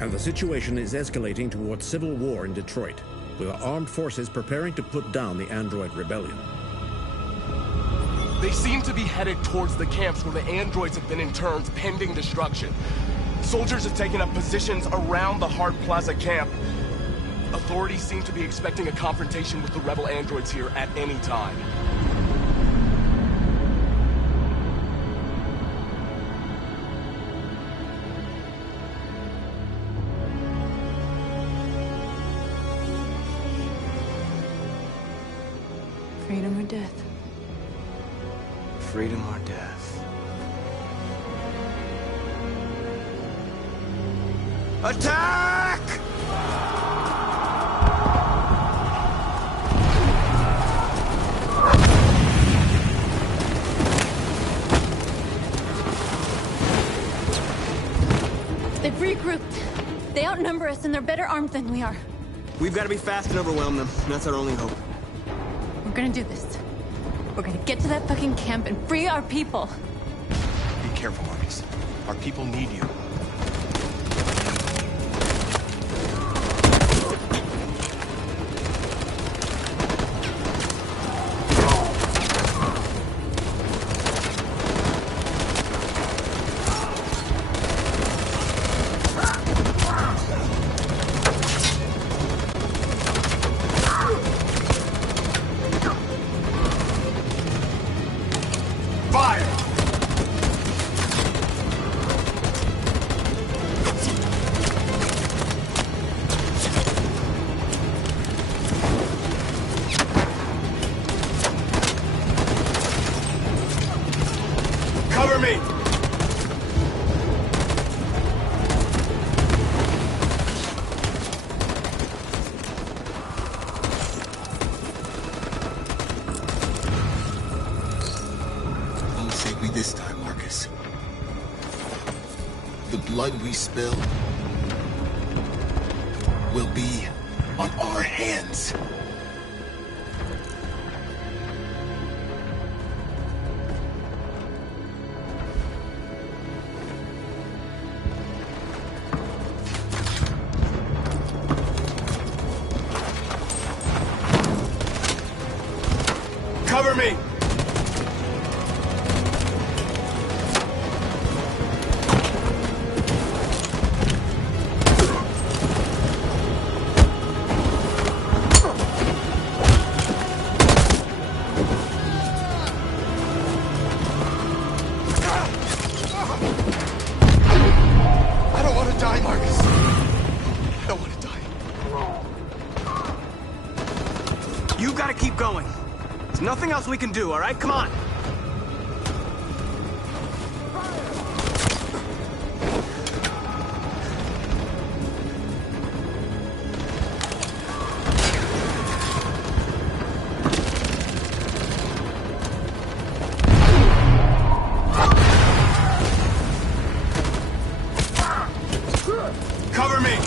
And the situation is escalating towards civil war in Detroit, with the armed forces preparing to put down the android rebellion. They seem to be headed towards the camps where the androids have been interned pending destruction. Soldiers have taken up positions around the Hart Plaza camp. Authorities seem to be expecting a confrontation with the rebel androids here at any time. Freedom or death? Freedom or death? Attack! They've regrouped. They outnumber us and they're better armed than we are. We've got to be fast and overwhelm them. That's our only hope. We're gonna do this. We're gonna get to that fucking camp and free our people. Be careful, Marcus. Our people need you. Cover me! Won't save me this time, Marcus. The blood we spill will be on our hands. Cover me! I don't want to die, Marcus. I don't want to die. You gotta keep going. There's nothing else we can do, all right? Come on. Cover me!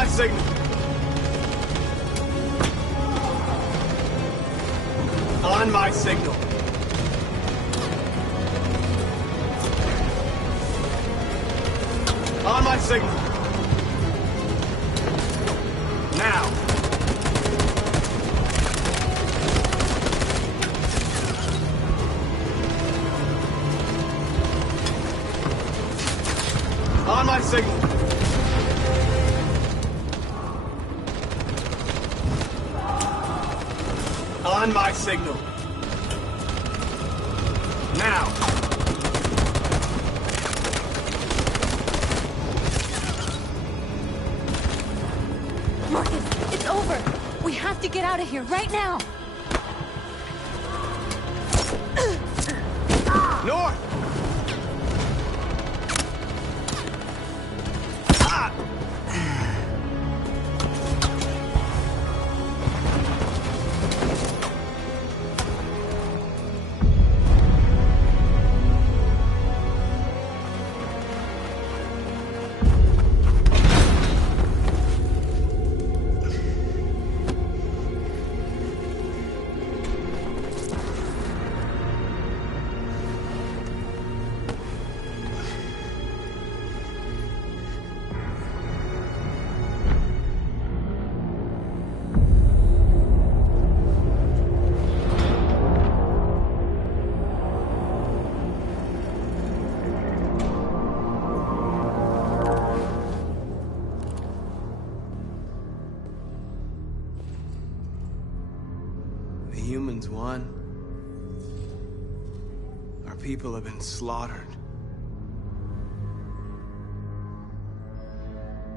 my signal. On my signal. On my signal. Now. On my signal. On my signal. Now. Marcus, it's over. We have to get out of here right now. North! Humans won. Our people have been slaughtered.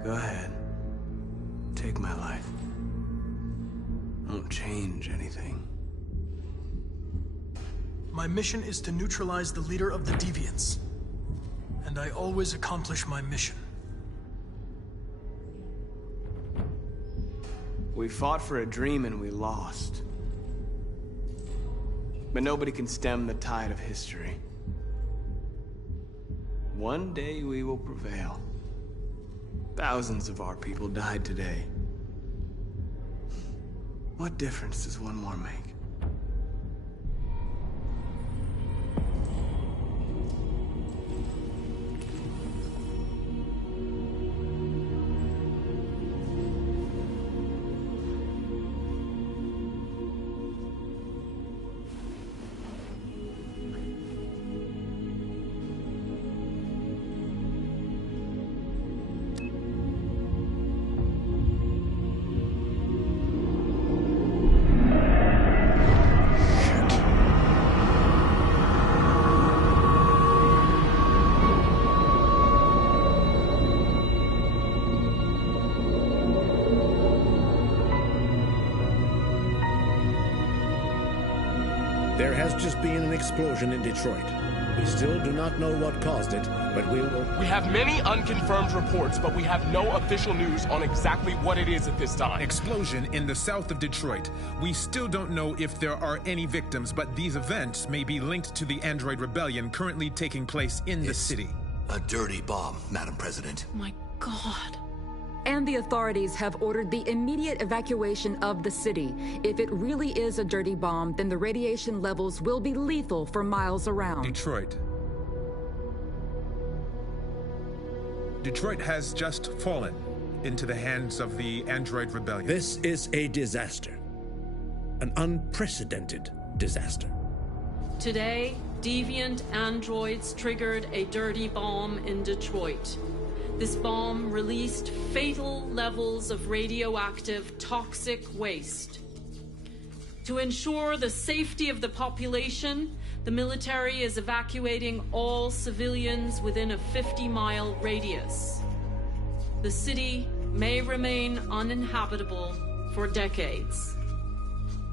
Go ahead. Take my life. Won't change anything. My mission is to neutralize the leader of the Deviants. And I always accomplish my mission. We fought for a dream and we lost. But nobody can stem the tide of history. One day we will prevail. Thousands of our people died today. What difference does one more make? There has just been an explosion in Detroit. We still do not know what caused it, but we will... We have many unconfirmed reports, but we have no official news on exactly what it is at this time. Explosion in the south of Detroit. We still don't know if there are any victims, but these events may be linked to the Android rebellion currently taking place in the city. A dirty bomb, Madam President. My God. And the authorities have ordered the immediate evacuation of the city. If it really is a dirty bomb, then the radiation levels will be lethal for miles around. Detroit has just fallen into the hands of the Android rebellion. This is a disaster. An unprecedented disaster. Today, deviant androids triggered a dirty bomb in Detroit. This bomb released fatal levels of radioactive toxic waste. To ensure the safety of the population, the military is evacuating all civilians within a 50-mile radius. The city may remain uninhabitable for decades.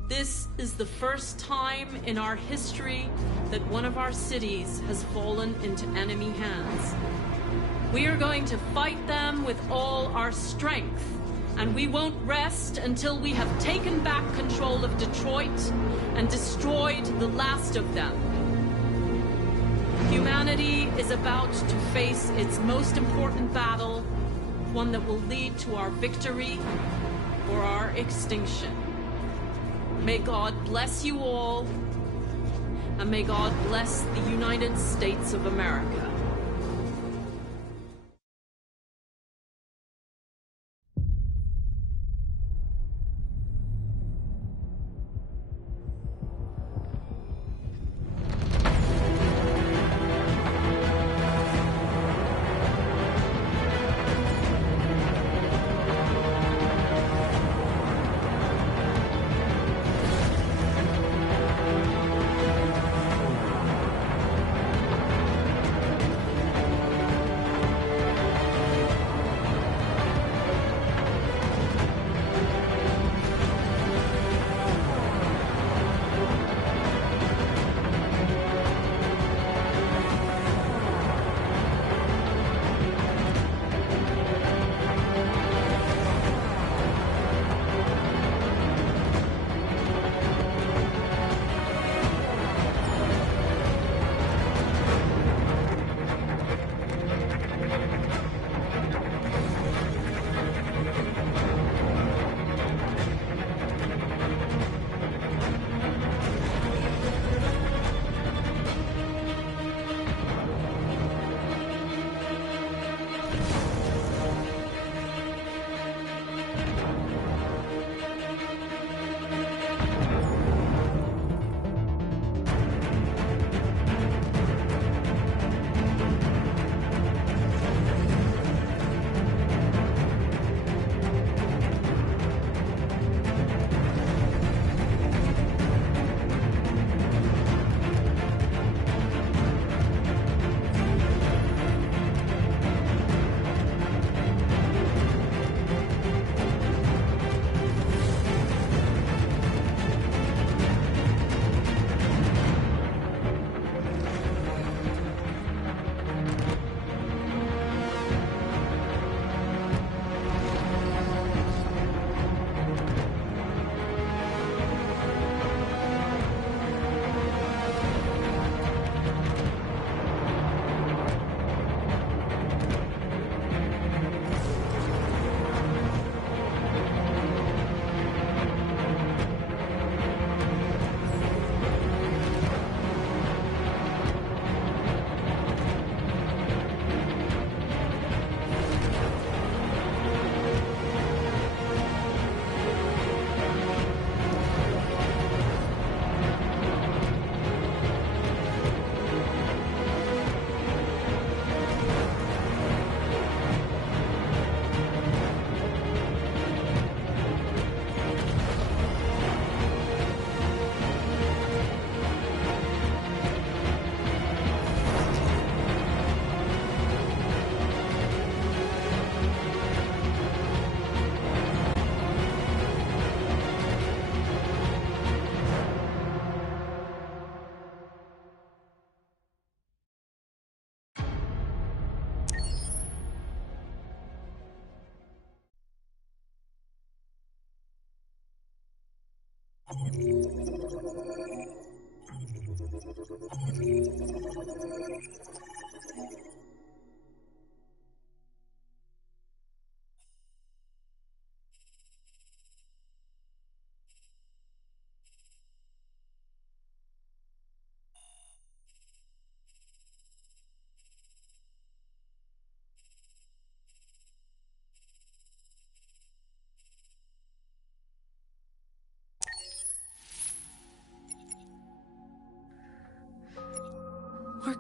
This is the first time in our history that one of our cities has fallen into enemy hands. We are going to fight them with all our strength, and we won't rest until we have taken back control of Detroit and destroyed the last of them. Humanity is about to face its most important battle one that will lead to our victory or our extinction. May God bless you all, and may God bless the United States of America.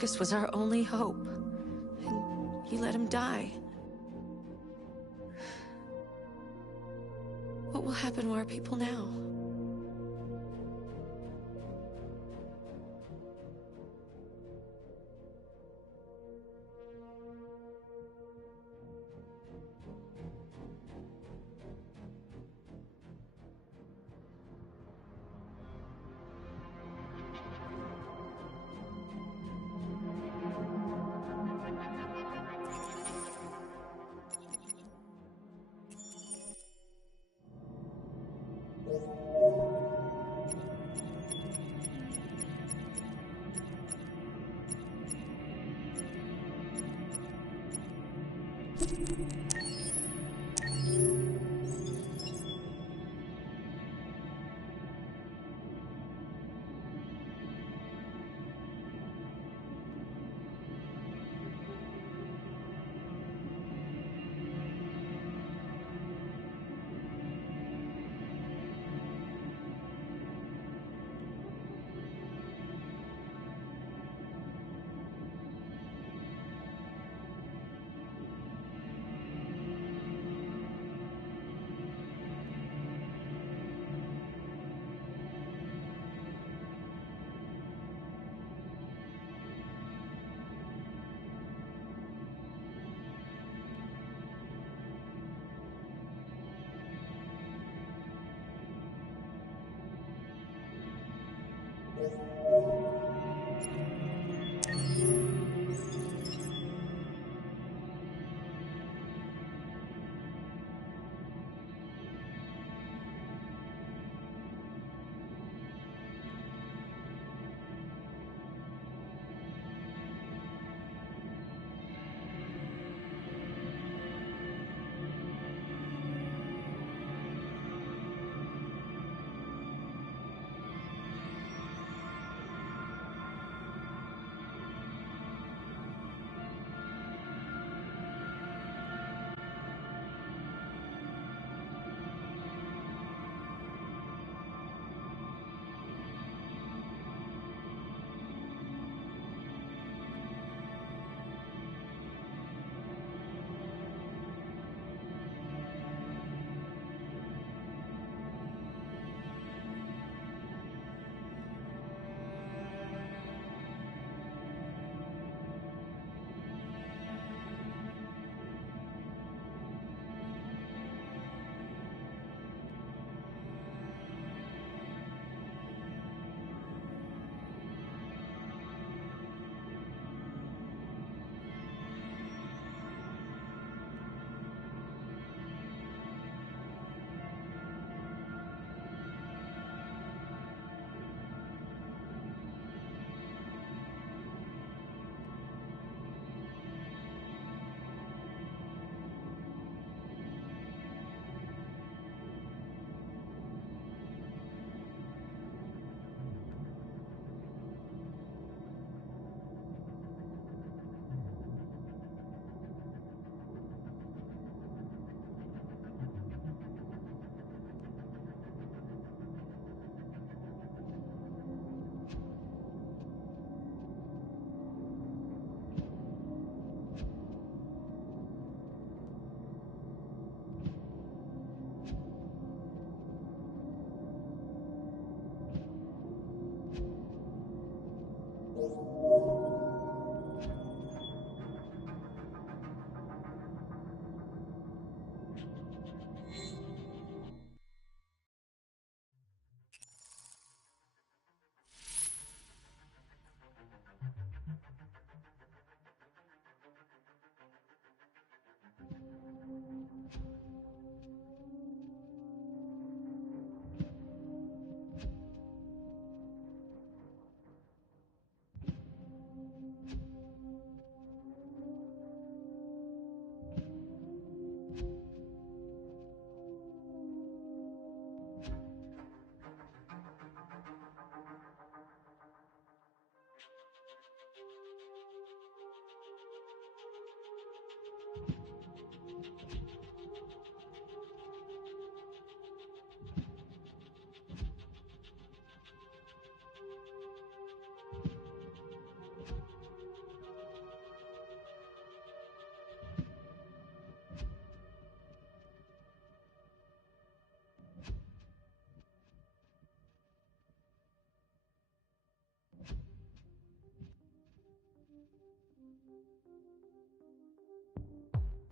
Marcus was our only hope, and you let him die. What will happen to our people now?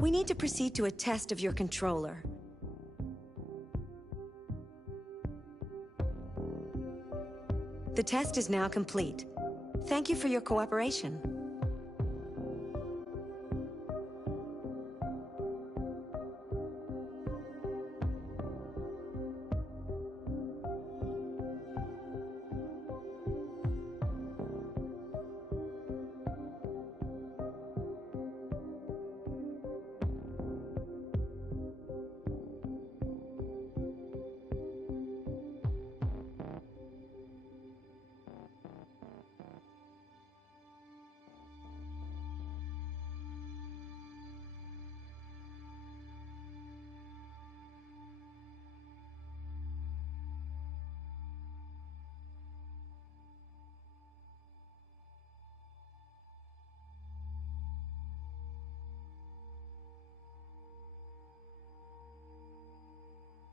We need to proceed to a test of your controller. The test is now complete. Thank you for your cooperation.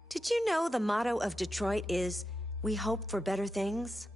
Did you know the motto of Detroit is, "We hope for better things"?